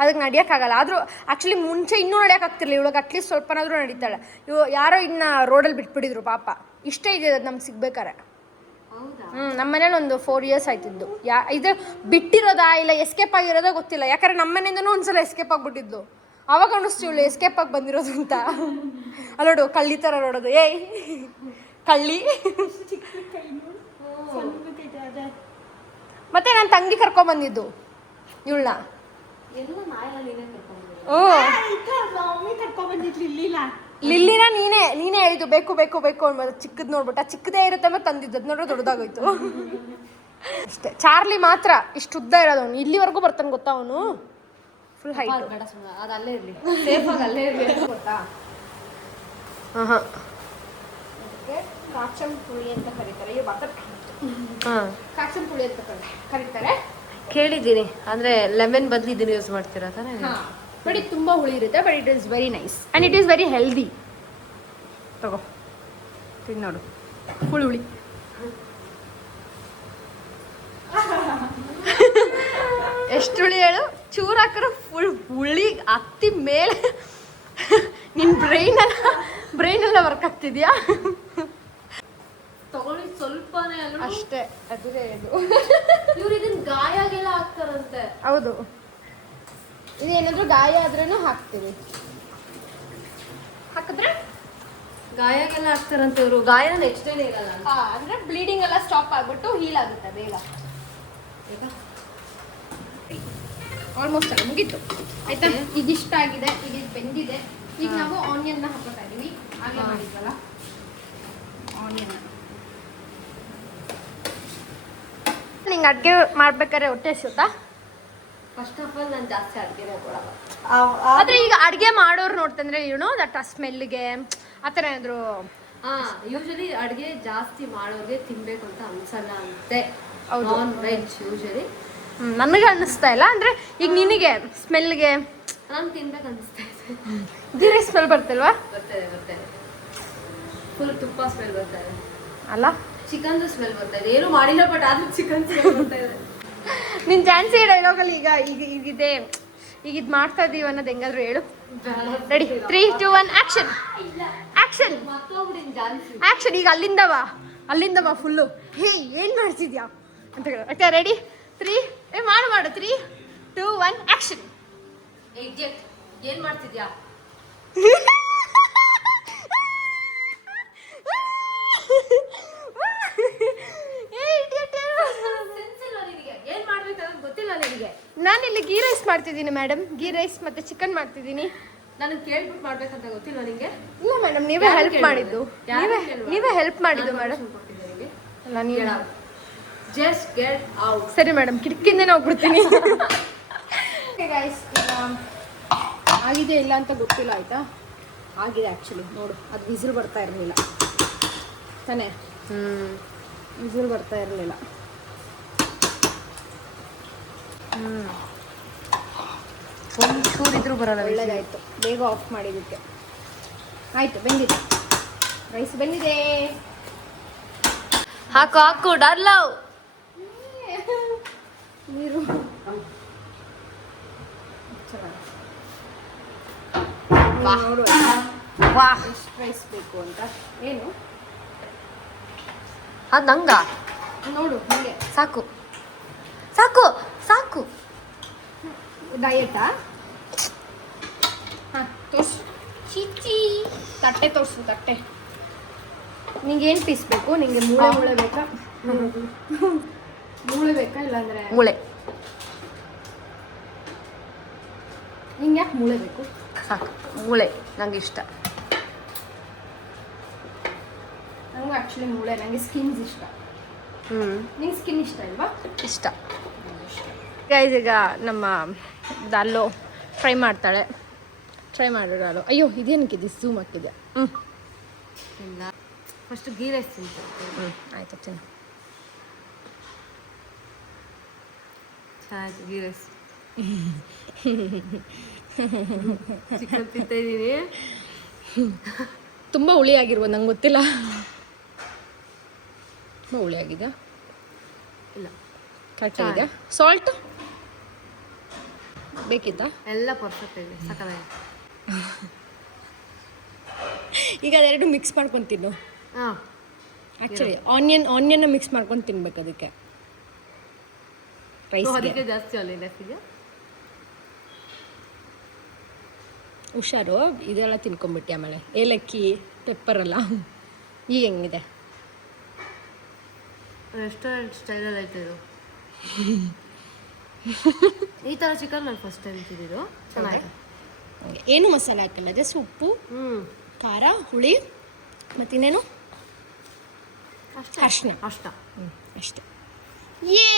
ಅದಕ್ಕೆ ನಡಿಯೋಕ್ಕಾಗಲ್ಲ. ಆದರೂ ಆ್ಯಕ್ಚುಲಿ ಮುಂಚೆ ಇನ್ನೂ ನಡಿಯೋಕ್ಕಾಗ್ತಿರ್ಲಿಲ್ಲ ಇವಳಿಗೆ, ಅಟ್ಲೀಸ್ಟ್ ಸ್ವಲ್ಪನಾದರೂ ನಡೀತಾಳೆ. ಯಾರೋ ಇನ್ನು ರೋಡಲ್ಲಿ ಬಿಟ್ಬಿಟ್ಟಿದ್ರು ಪಾಪ. ಇಷ್ಟೇ ಇದೆ ಅದು ನಮ್ಗೆ ಸಿಗ್ಬೇಕಾರೆ. ನಮ್ಮ ಮನೇಲಿ ಒಂದು 4 years ಆಯ್ತಿದ್ದು. ಇದು ಬಿಟ್ಟಿರೋದಾ ಇಲ್ಲ ಎಸ್ಕೇಪ್ ಆಗಿರೋದೋ ಗೊತ್ತಿಲ್ಲ. ಯಾಕಂದ್ರೆ ನಮ್ಮ ಮನೆಯಿಂದನೂ ಒಂದ್ಸಲ ಎಸ್ಕೇಪ್ ಆಗಿಬಿಟ್ಟಿದ್ದು. ಅವಾಗ ಅನ್ನಿಸ್ತು ಇವಳು ಎಸ್ಕೇಪ್ ಆಗಿ ಬಂದಿರೋದು ಅಂತ. ಅಲ್ಲೋಡು ಕಳ್ಳಿ ಥರ ನೋಡೋದು, ಏಯ್ ಕಳ್ಳಿ. ಮತ್ತೆ ನಾನು ತಂಗಿ ಕರ್ಕೊಂಬಂದಿದ್ದು ಇವಳನ್ನ. ಲಿಲ್ಲಿನ ನೀನೇ ಹೇಳಿದ್ದು ಬೇಕು ಬೇಕು ಬೇಕು ಅನ್ಬೋದು. ಚಿಕ್ಕದ್ ನೋಡ್ಬಿಟ್ಟ, ಚಿಕ್ಕದೇ ಇರುತ್ತೆ ಮತ್ತೆ ತಂದಿದ್ದು, ನೋಡ್ರೆ ದೊಡ್ಡದಾಗೋಯ್ತು ಅಷ್ಟೇ. ಚಾರ್ಲಿ ಮಾತ್ರ ಇಷ್ಟು ಉದ್ದ ಇರೋದು. ಅವನು ಇಲ್ಲಿವರೆಗೂ ಬರ್ತಾನೆ ಗೊತ್ತಾ, ಅವನು ಫುಲ್ ಹೈಟ್. ಅದು ಅಲ್ಲೇ ಇರಲಿ, ಸೇಫಾಗಿ ಅಲ್ಲೇ ಇರಲಿ ಗೊತ್ತಾ. ಕಾಚಂ ಪುಳಿ ಅಂತ ಕರೀತಾರೆ. ಕಾಚಂ ಪುಳಿ ಅಂತ ಕರೀತಾರೆ. ಕೇಳಿದ್ದೀನಿ. ಅಂದ್ರೆ ಲೆಮನ್ ಬದಲು ಇದನ್ನ ಯೂಸ್ ಮಾಡ್ತೀರಾ ತಾನೇ? ಬಟ್ ಇದು ತುಂಬ ಹುಳಿ ಇರುತ್ತೆ, but it is very nice and it is very healthy. ತಗೋ ನೋಡು, ಹುಳಿ ಹುಳಿ. ಎಷ್ಟು ಹುಳಿ ಹೇಳು, ಚೂರು ಹಾಕಿದ್ರೆ ಫುಲ್ ಹುಳಿ ಹತ್ತಿ ಮೇಲೆ. ನಿನ್ನ ಬ್ರೈನೆಲ್ಲ ವರ್ಕ್ ಆಗ್ತಿದ್ಯಾ? ತಗೊಳ್ಳಿ ಸ್ವಲ್ಪನೇ ಅಷ್ಟೇ, ಅದೇ ಇದು. ಇವ್ರು ಇದನ್ನ ಗಾಯಾಗೆಲ್ಲ ಹಾಕ್ತಾರಂತೆ. ಹೌದು, ಇದೇನಾದ್ರೂ ಗಾಯ ಆದ್ರೂ ಹಾಕ್ತೀವಿ. ಹಾಕಿದ್ರೆ ಗಾಯಾಗೆಲ್ಲ ಹಾಕ್ತಾರಂತೆ ಇವರು. ಗಾಯ ನೆಕ್ಸ್ಟ್ ಡೇನೇ ಇರಲ್ಲ ಅಂದ್ರೆ ಬ್ಲೀಡಿಂಗ್ ಎಲ್ಲ ಸ್ಟಾಪ್ ಆಗ್ಬಿಟ್ಟು ಹೀಲ್ ಆಗುತ್ತೆ ಬೇಗ. ಆಲ್ಮೋಸ್ಟ್ ಅಲ್ಲ, ಮುಗೀತು ಆಯ್ತಾ. ಇದಿಷ್ಟ ಆಗಿದೆ, ಇದು ಬೆಂದಿದೆ. ಈಗ ನಾವು ಆನಿಯನ್ನ ಹಾಕೋತಾ ಇದೀವಿ. ಆಗಲೇ ಮಾಡಿದ್ವಲ್ಲ ಆನಿಯನ್. ನಿಂಗೆ ಅಡುಗೆ ಮಾಡ್ಬೇಕಾದ್ರೆ ಹೊಟ್ಟೆ ಹಸಿಯುತ್ತಾ? ಫಸ್ಟ್ ಆಫ್ ಆಲ್ ನಾನು ಜಾಸ್ತಿ ಅಡುಗೆನೇ ಕೊಡಲ್ಲ. ಆದ್ರೆ ಈಗ ಅಡುಗೆ ಮಾಡೋರು ನೋಡ್ತಂದ್ರೆ ದಟ್ ಆ ಸ್ಮೆಲ್ಗೆ ಆ ಥರ ಏನಾದ್ರು. ಯೂಶಲಿ ಅಡುಗೆ ಜಾಸ್ತಿ ಮಾಡೋರಿಗೆ ತಿನ್ಬೇಕು ಅಂತ ಅನ್ಸಲ್ಲ ಅಂತೆ. ಹೌದು, ನಾನ್ ವೆಜ್ ಯೂಶಲಿ ನನಗೆ ಅನ್ನಿಸ್ತಾ ಇಲ್ಲ. ಅಂದ್ರೆ ಈಗ ನಿನಗೆ ಸ್ಮೆಲ್ಗೆ ನಾನು ತಿನ್ಬೇಕು ಅನಿಸ್ತಾ ಇದೆ. ಗೀರೆ ಸ್ಮೆಲ್ ಬರ್ತಲ್ವಾ? ಬರ್ತದೆ ಫುಲ್ ತುಪ್ಪ ಸ್ಮೆಲ್ ಬರ್ತಾ ಇದೆ ಅಲ್ಲ, ಚಿಕನ್ದು ಸ್ಮೆಲ್ ಬರ್ತಾ ಇದೆ. ಏನು ಮಾಡಿಲ್ಲ ಬಟ್ ಆದ್ರೂ ಚಿಕನ್ ಸ್ಮೆಲ್ ಬರ್ತಾ ಇದೆ. ನಿನ್ ಚಾನ್ಸಿ ಡೈಲಾಗಲ್ಲಿ ಈಗಿದೆ. ಈಗ ಇದು ಮಾಡ್ತಾ ಇದೀವಿ ಅನ್ನೋದು ಹೆಂಗಾದ್ರು ಹೇಳು. Ready, 3, 2, 1 action. Action action. ಈಗ ಅಲ್ಲಿಂದ ಬಾ ಫುಲ್ಲು. ಹೇ ಏನು ಮಾಡ್ತಿದ್ಯಾ ಅಂತ ಹೇಳು. ಓಕೆ ರೆಡಿ, 3 ಮಾಡು 3, 2, 1 ಆಕ್ಷನ್. ಏನ್ ಮಾಡ್ತಿದ್ಯಾ? ಏನ್ ಮಾಡ್ಬೇಕಂತ ಗೊತ್ತಿಲ್ಲ ನಿನಗೆ. ನಾನಿಲ್ಲಿ ಗೀ ರೈಸ್ ಮಾಡ್ತಿದ್ದೀನಿ ಮೇಡಮ್. ಗೀ ರೈಸ್ ಮತ್ತೆ ಚಿಕನ್ ಮಾಡ್ತಿದ್ದೀನಿ. ನನಗೆ ಕೇಳ್ಬಿಟ್ಟು ಮಾಡ್ಬೇಕಂತ ಗೊತ್ತಿಲ್ಲ ನಿಂಗೆ? ಇಲ್ಲ ಮೇಡಮ್, ನೀವೇ ಹೆಲ್ಪ್ ಮಾಡಿದ್ದು. ನೀವೇ ಹೆಲ್ಪ್ ಮಾಡಿದ್ದು ಮೇಡಮ್. ಅಲ್ಲ ನೀನು ಜಸ್ಟ್ ಗೆಟ್ ಔಟ್. ಸರಿ ಮೇಡಮ್, ಕಿಟಕಿಯಿಂದನೇ ಹೋಗ್ಬಿಡ್ತೀನಿ. ಗೈಸ್, ಆಗಿದೆ ಇಲ್ಲ ಅಂತ ಗೊತ್ತಿಲ್ಲ ಆಯ್ತಾ. ಆಗಿದೆ ಆ್ಯಕ್ಚುಲಿ. ನೋಡು, ಅದು ವಿಸಿಲ್ ಬರ್ತಾ ಇರಲಿಲ್ಲ ತಾನೇ. ವಿಸಿಲ್ ಬರ್ತಾ ಇರಲಿಲ್ಲ. ಒಂಚೂರು ಇದ್ರೂ ಬರಲ್ಲ. ಒಳ್ಳೇದಾಯ್ತು, ಬೇಗ ಆಫ್ ಮಾಡಿದ್ದಕ್ಕೆ. ಆಯ್ತು, ಬೆಂದಿದೆ ರೈಸ್, ಬೆಂದಿದೆ. ಹಾಕು ಡರ್ಲವ್ ನೀರು. ನೋಡು ಎಷ್ಟು ರೈಸ್ ಬೇಕು ಅಂತ. ಏನು ಅದು ನಂಗ ನೋಡು, ಹೀಗೆ ಸಾಕು. ಡಯಟಾ. ಹಾಂ, ತೋರ್ಸು. ಚಿಚ್ಚಿ ತಟ್ಟೆ ತೋರಿಸು ತಟ್ಟೆ. ನಿಂಗೆ ಏನು ಪೀಸ್ ಬೇಕು? ನಿಂಗೆ ಮೂಳೆ ಬೇಕಾ? ಮೂಳೆ ಬೇಕಾ ಇಲ್ಲಾಂದ್ರೆ ಮೂಳೆ ನಿಂಗೆ ಯಾಕೆ ಮೂಳೆ ಬೇಕು? ಸಾಕು, ಮೂಳೆ ನಂಗೆ ಇಷ್ಟ. ನಂಗೆ ಆ್ಯಕ್ಚುಲಿ ಮೂಳೆ, ನನಗೆ ಸ್ಕಿನ್ಸ್ ಇಷ್ಟ. ನಿಂಗೆ ಸ್ಕಿನ್ ಇಷ್ಟ ಇಲ್ವಾ? ಇಷ್ಟ. ಗೈಸ್ ಈಗ ನಮ್ಮ ದಾಲು ಫ್ರೈ ಮಾಡ್ತಾಳೆ. ಟ್ರೈ ಮಾಡೋಣ. ಅಯ್ಯೋ ಇದೇನಕ್ಕೆ ಝೂಮ್ ಹಾಕಿದೆ. ಇಲ್ಲ, ಫಸ್ಟ್ ಗೀ ರೈಸ್ ತಿಂತೀನಿ. ಆಯ್ತು ತಿನ್ನು. ಚೆನ್ನಾಯ್ತು ಗೀ ರೈಸ್. ಚಿಕನ್ ತಿಂತಾ ಇದ್ದೀನಿ. ತುಂಬ ಹುಳಿ ಆಗಿರ್ಬೋದು, ನಂಗೆ ಗೊತ್ತಿಲ್ಲ. ತುಂಬ ಹುಳಿ ಆಗಿದೆ. ಇಲ್ಲ, ಕರೆಕ್ಟ್ ಆಗಿದೆ. ಸಾಲ್ಟ್ ಬೇಕಿತ್ತಾ? ಎಲ್ಲ ಪರ್ಫೆಕ್ಟ್ ಇದೆ, ಸಕ್ಕತ್ತಾಗಿದೆ. ಈಗ ಅದೆರಡು ಮಿಕ್ಸ್ ಮಾಡ್ಕೊಂಡು ತಿನ್ನು. ಹಾಂ, ಆ್ಯಕ್ಚುಲಿ ಆನಿಯನ್ನ ಮಿಕ್ಸ್ ಮಾಡ್ಕೊಂಡು ತಿನ್ಬೇಕು ಅದಕ್ಕೆ. ಅದಕ್ಕೆ ಜಾಸ್ತಿ ಆಲಿದೆ. ಹುಷಾರು, ಇದೆಲ್ಲ ತಿನ್ಕೊಂಬಿಟ್ಟು ಆಮೇಲೆ ಏಲಕ್ಕಿ ಪೆಪ್ಪರ್ ಎಲ್ಲ. ಈಗ ಹೆಂಗಿದೆ? ರೆಸ್ಟೋರೆಂಟ್ ಸ್ಟೈಲಲ್ಲಿ ಐತೆ ಇದು. ಈ ಥರ ಚಿಕನ್ ನಾನು ಫಸ್ಟ್ ಟೈಮ್ ತಿಂದಿದ್ದು. ಚೆನ್ನಾಗಿದೆ. ಏನು ಮಸಾಲೆ ಹಾಕಲ್ಲ, ಜಸ್ಟ್ ಉಪ್ಪು, ಖಾರ, ಹುಳಿ ಮತ್ತಿನ್ನೇನು ಅರ್ಶಿನ ಅಷ್ಟೇ. ಯೇ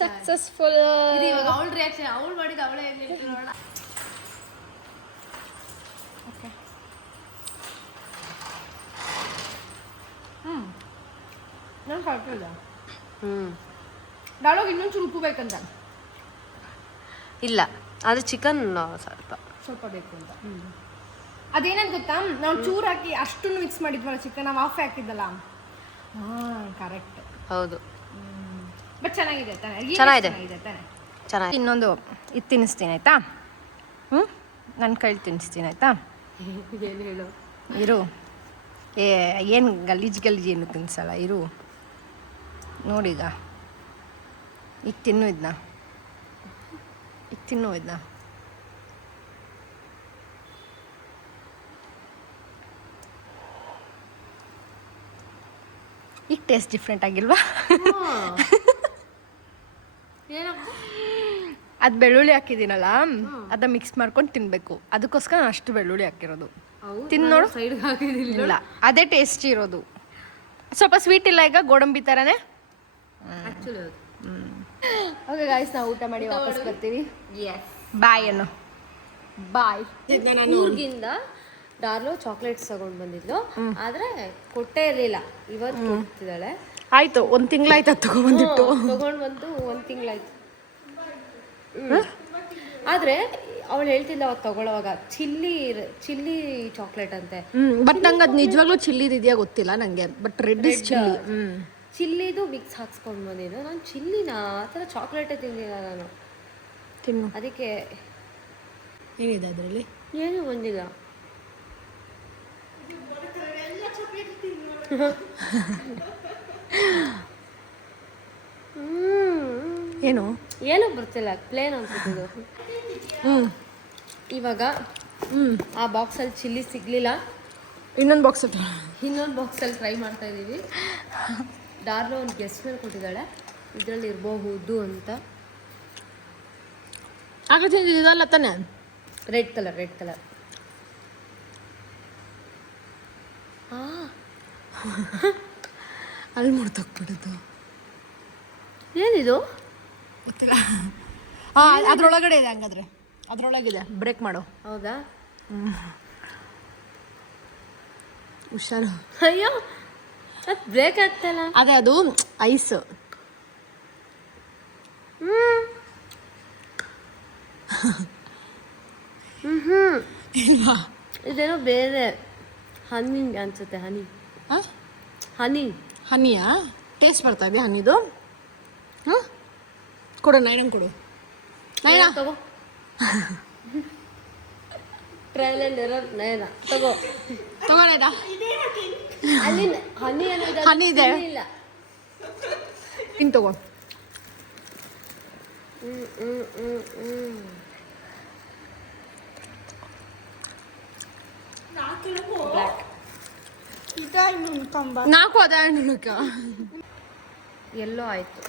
ಸಕ್ಸಸ್ಫುಲ್. ಇವಾಗ ಅವಳ ರಿಯಾಕ್ಷನ್, ಅವಳು ಮಾಡಿದ ಅವಳೇ ಹೆಂಗೆ ನೋಡೋಣ. ಓಕೆ. ನಾನು ಕಳ್ತಿಲ್ಲ. ಡಾಲೋಗ್ ಇನ್ನೊಂಚೂರು ಉಪ್ಪು ಬೇಕಂತ. ಇಲ್ಲ, ಅದು ಚಿಕನ್ ಸ್ವಲ್ಪ ಬೇಕು ಅಂತ. ಅದೇನಂತ ಗೊತ್ತಾ, ನಾವು ಚೂರು ಹಾಕಿ ಅಷ್ಟನ್ನು ಮಿಕ್ಸ್ ಮಾಡಿದ್ವಲ್ಲ ಚಿಕನ್, ನಾವು ಆಫ್ ಹಾಕಿದ್ದಲ್ಲ. ಕರೆಕ್ಟ್. ಹೌದು, ಬಟ್ ಚೆನ್ನಾಗಿದೆ ತಾನೆ? ಚೆನ್ನಾಗಿದೆ ತಾನೆ? ಚೆನ್ನಾಗಿ. ಇನ್ನೊಂದು ಇದು ತಿನ್ನಿಸ್ತೀನಿ ಆಯ್ತಾ? ನನ್ನ ಕೈಲಿ ತಿನ್ನಿಸ್ತೀನಿ ಆಯ್ತಾ? ಏನು ಹೇಳು. ಇರು, ಏನು ಗಲೀಜು ಏನು ತಿನ್ಸಲ್ಲ, ಇರು ನೋಡೀಗ. ಈಗ ತಿನ್ನು ಇದನ್ನ, ಈಗ ಟೇಸ್ಟ್ ಡಿಫ್ರೆಂಟ್ ಆಗಿಲ್ವಾ? ಅದು ಬೆಳ್ಳುಳ್ಳಿ ಹಾಕಿದ್ದೀನಲ್ಲ, ಅದನ್ನ ಮಿಕ್ಸ್ ಮಾಡ್ಕೊಂಡು ತಿನ್ಬೇಕು. ಅದಕ್ಕೋಸ್ಕರ ನಾನು ಅಷ್ಟು ಬೆಳ್ಳುಳ್ಳಿ ಹಾಕಿರೋದು. ತಿನ್ನು ನೋಡು. ಸೈಡ್ಗೆ ಹಾಕಿದಿಲ್ಲ. ಇಲ್ಲ, ಅದೇ ಟೇಸ್ಟಿ ಇರೋದು. ಸ್ವಲ್ಪ ಸ್ವೀಟ್ ಇಲ್ಲ ಈಗ, ಗೋಡಂಬಿ ಥರನೇ. ಆ್ಯಕ್ಚುಲಿ ಹೌದು. ಓಕೆ ಗಾಯ್ಸ್, ನಾವು ಊಟ ಮಾಡಿ ವಾಪಸ್ ಬರ್ತೀವಿ. ಎಸ್, ಬಾಯ್ ಅನ್ನು ಬಾಯ್. ಊರ್ಗಿಂದ ಡಾರ್ಲೋ ಚಾಕ್ಲೇಟ್ಸ್ ತಗೊಂಡು ಬಂದಿದ್ಲು, ಆದರೆ ಕೊಟ್ಟೇ ಇರಲಿಲ್ಲ. ಇವತ್ತು ಕೊಡ್ತಿದ್ದಾಳೆ. ಆಯ್ತು, ಒಂದು ತಿಂಗಳಾಯ್ತು ಅದು ತಗೊಂಡ್ಬಂದಿಟ್ಟು. ತಗೊಂಡು ಬಂದು 1 ತಿಂಗಳಾಯ್ತು. ಆದರೆ ಅವಳು ಹೇಳ್ತಿಲ್ಲ ಅವತ್ತು ತಗೊಳ್ಳೋವಾಗ ಚಿಲ್ಲಿ ಚಾಕ್ಲೇಟ್ ಅಂತೆ. ಬಟ್ ನಂಗೆ ಅದು ನಿಜವಾಗ್ಲೂ ಚಿಲ್ಲಿದು ಇದೆಯಾ ಗೊತ್ತಿಲ್ಲ ನನಗೆ. But red is chilli. ಚಿಲ್ಲಿದು ಮಿಕ್ಸ್ ಹಾಕ್ಸ್ಕೊಂಡು ಬಂದಿದ್ದು. ನಾನು ಚಿಲ್ಲಿನ ಆ ಥರ ಚಾಕ್ಲೇಟೇ ತಿಂದಿಲ್ಲ ನಾನು. ತಿನ್ನು. ಅದಕ್ಕೆ ಏನಿದೆ ಅದರಲ್ಲಿ? ಏನೂ ಬಂದಿಲ್ಲ. ಏನು ಏನೂ ಬರ್ತಿಲ್ಲ, ಪ್ಲೇನ್ ಅನ್ಸುತ್ತಿದ್ದು. ಇವಾಗ ಆ ಬಾಕ್ಸಲ್ಲಿ ಚಿಲ್ಲಿ ಸಿಗಲಿಲ್ಲ. ಇನ್ನೊಂದು ಬಾಕ್ಸ್ ಬಾಕ್ಸಲ್ಲಿ ಟ್ರೈ ಮಾಡ್ತಾ ಇದ್ದೀವಿ. ಡಾರ್ಲೋ ಒಂದು ಗೆಸ್ಟ್ ಮೇಲೆ ಕೊಟ್ಟಿದ್ದಾಳೆ, ಇದರಲ್ಲಿ ಇರಬಹುದು ಅಂತ. ಹಾಗಾದ್ರೆ ಇದಲ್ಲ ತಾನೆ? Red colour. ಅಲ್ಲಿ ಮುಡ್ತೋಗ್ಬಿಡೋದು. ಏನಿದು ಗೊತ್ತಿಲ್ಲ. ಅದ್ರೊಳಗಡೆ ಇದೆ, ಹಂಗಾದ್ರೆ ಅದ್ರೊಳಗಿದೆ. ಬ್ರೇಕ್ ಮಾಡು. ಹೌದಾ? ಹುಷಾರು. ಅಯ್ಯೋ, ಅದು ಬ್ರೇಕ್ ಆಗ್ತಲ್ಲ. ಅದೇ ಅದು ಐಸ್. ಇದೇನೋ ಬೇರೆ ಹನಿ ಅನ್ಸುತ್ತೆ. ಹನಿಯಾ? ಟೇಸ್ಟ್ ಬರ್ತಾ ಇದೆಯಾ ಹನಿದು? ಕೊಡು, ನೈನಂಗೆ ಕೊಡು. ನೈನಾ ತಗೋ. ಟ್ರಯಲ್ ಆ್ಯಂಡ್ ಎರರ್ ನಯನ ತಗೋ. ತಗೋಣ. ಅಲ್ಲಿ ಹನಿ ಅನ್ನೋದು ಹನಿ ಇದೆ. ಇಲ್ಲ, ಇನ್ನು ತಗೋ. ಬ್ಲ್ಯಾಕ್. ನಾಲ್ಕು ಅದ ನಿನಕ ಎಲ್ಲೋ ಆಯ್ತು.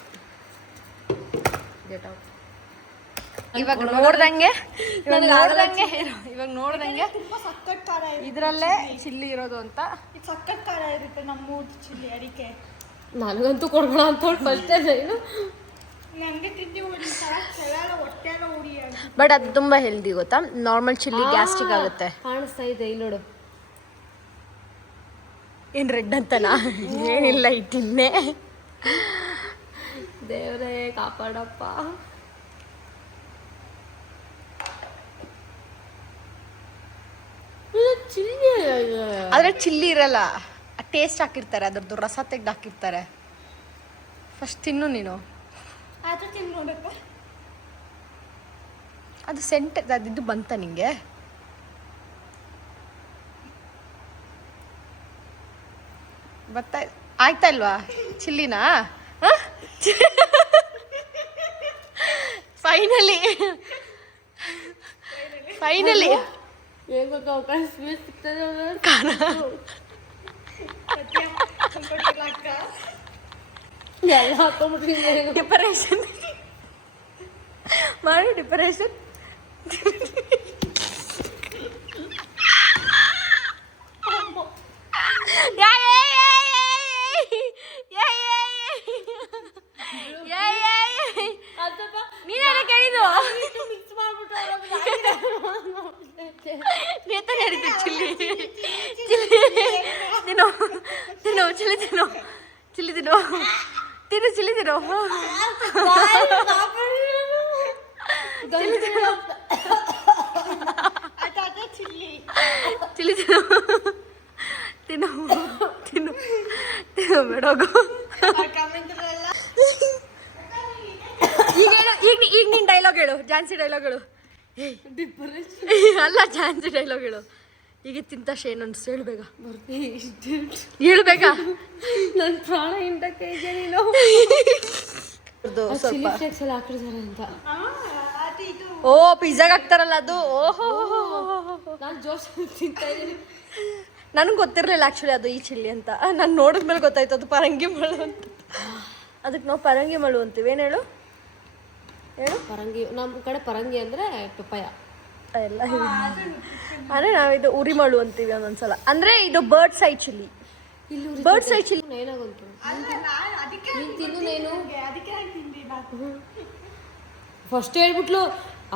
Get out. ಇವಾಗ ನೋಡ್ದಂಗೆ ಇದ್ರಲ್ಲೇ ಚಿಲ್ಲಿ ಇರೋದು ಅಂತ. ಸಖತ್ ಖಾರ ಇರುತ್ತೆ ನಮ್ಮ ಚಿಲ್ಲಿ ಅಡಿಕೆ. ನನಗಂತೂ ಕೊಡ್ಬೇಡ ಅಂತ ಫಸ್ಟೇ ಏನು ನಂಗೆ ತಿಂಡಿ ಒಂಥರ ಕೆಳಗೆಲ್ಲ ಹೊಟ್ಟೆ ಎಲ್ಲ ಉರಿ ಆಗುತ್ತೆ. ಬಟ್ ಅದು ತುಂಬಾ ಹೆಲ್ದಿ ಗೊತ್ತಾ. ನಾರ್ಮಲ್ ಚಿಲ್ಲಿ ಗ್ಯಾಸ್ಟ್ರಿಕ್ ಆಗುತ್ತೆ. ಕಾಣಿಸ್ತಾ ಇದೆ ಇಲ್ಲಿ ನೋಡು. ಏನ್ ರೆಡ್ ಅಂತನಾ? ಏನಿಲ್ಲ ಇಟ್ಟಿನ್ನೆ. ದೇವರೇ ಕಾಪಾಡಪ್ಪ. ಚಿಲ್ಲಿ ಆದ್ರೆ ಚಿಲ್ಲಿ ಇರಲ್ಲ, ಟೇಸ್ಟ್ ಹಾಕಿರ್ತಾರೆ, ಅದ್ರದ್ದು ರಸ ತೆಗ್ದು ಹಾಕಿರ್ತಾರೆ. ಫಸ್ಟ್ ತಿನ್ನು ನೀನು. ಆದ್ರೂ ತಿಂದು ನೋಡಪ್ಪ. ಅದು ಸೆಂಟ್ ಅದಿದ್ದು ಬಂತ ನಿಂಗೆ? ಆಯ್ತಾ ಇಲ್ವಾ ಚಿಲ್ಲಿನಾ? ಫೈನಲಿ ಏನ್ ಗೊತ್ತಾ ಸ್ವೀಟ್ ಸಿಗ್ತದೆ ಎಲ್ಲ ಹಾಕೊಂಡ್ಬಿಟ್ಟಿದ್ದೀನಿ. ಡಿಪರೇಷನ್ ಮಾಡಿ ಡಿಪರೇಷನ್. ನೀನೇ ಕೇಳಿದ್ದು ನೇತಾನೆ ಹೇಳಿದ್ದು ಚಿಲ್ಲಿ ತಿನ್ನೋ ತಿನ್ನೋ ಚಿಲ್ಲಿ ತಿನ್ನೋ ಚಿಲ್ಲಿ ತಿನ್ನೋ ತಿನ್ನು ಚಿಲ್ಲಿ ತಿನ್ನೋ ಚಿಲ್ಲಿ ತಿನ್ನೋ ತಿನ್ನು ತಿನ್ನು ತಿನ್ನು ಬೇಡೋಗು. ಈಗ ನೀನ್ ಡೈಲಾಗ್ ಹೇಳು, ಝಾನ್ಸಿ ಡೈಲಾಗ್ ಹೇಳು. ಅಲ್ಲ ಝಾನ್ಸಿ ಡೈಲಾಗ್ ಹೇಳು. ಈಗ ತಿಂತ ಶೇನ್ ಅನ್ಸ್ ಹೇಳ್ಬೇಗ ಹೇಳ್ಬೇಗ. ನನ್ನ ಪ್ರಾಣ ಹಿಂಡಕ್ಕೆ ಇದೆ ನೀನು. ಸ್ವಲ್ಪ ಹಾಕಿರ್ತಾರೆ ಅಂತ. ಓ ಪಿಜ್ಜಾಗ ಹಾಕ್ತಾರಲ್ಲ ಅದು. ಓಹೋ ನಾನು ಜೋಶ್ ತಿಂತಾ ಇದ್ದೀನಿ. ನನಗೆ ಗೊತ್ತಿರಲಿಲ್ಲ ಆ್ಯಕ್ಚುಲಿ ಅದು ಈ ಚಿಲ್ಲಿ ಅಂತ. ನಾನು ನೋಡಿದ್ಮೇಲೆ ಗೊತ್ತಾಯ್ತು ಅದು ಪರಂಗಿ ಮಳು ಅಂತ. ಅದಕ್ಕೆ ನಾವು ಪರಂಗಿ ಮಳು ಅಂತೀವಿ. ಏನು ಹೇಳು ಹೇಳು. ಪರಂಗಿ ನಮ್ಮ ಕಡೆ ಪರಂಗಿ ಅಂದರೆ ಪಪ್ಪಾಯ ಎಲ್ಲ. ಅಂದರೆ ನಾವಿದು ಉರಿ ಮಳು ಅಂತೀವಿ ಒಂದೊಂದ್ಸಲ. ಅಂದರೆ ಇದು ಬರ್ಡ್ ಸೈ ಚಿಲ್ಲಿ. ಇಲ್ಲಿ ಬರ್ಡ್ ಸೈ ಚಿಲ್ಲಿ ಏನಾಗಂತು ನೀನು ತಿನ್ನು. ನೇನು ಫಸ್ಟ್ ಹೇಳ್ಬಿಟ್ಲು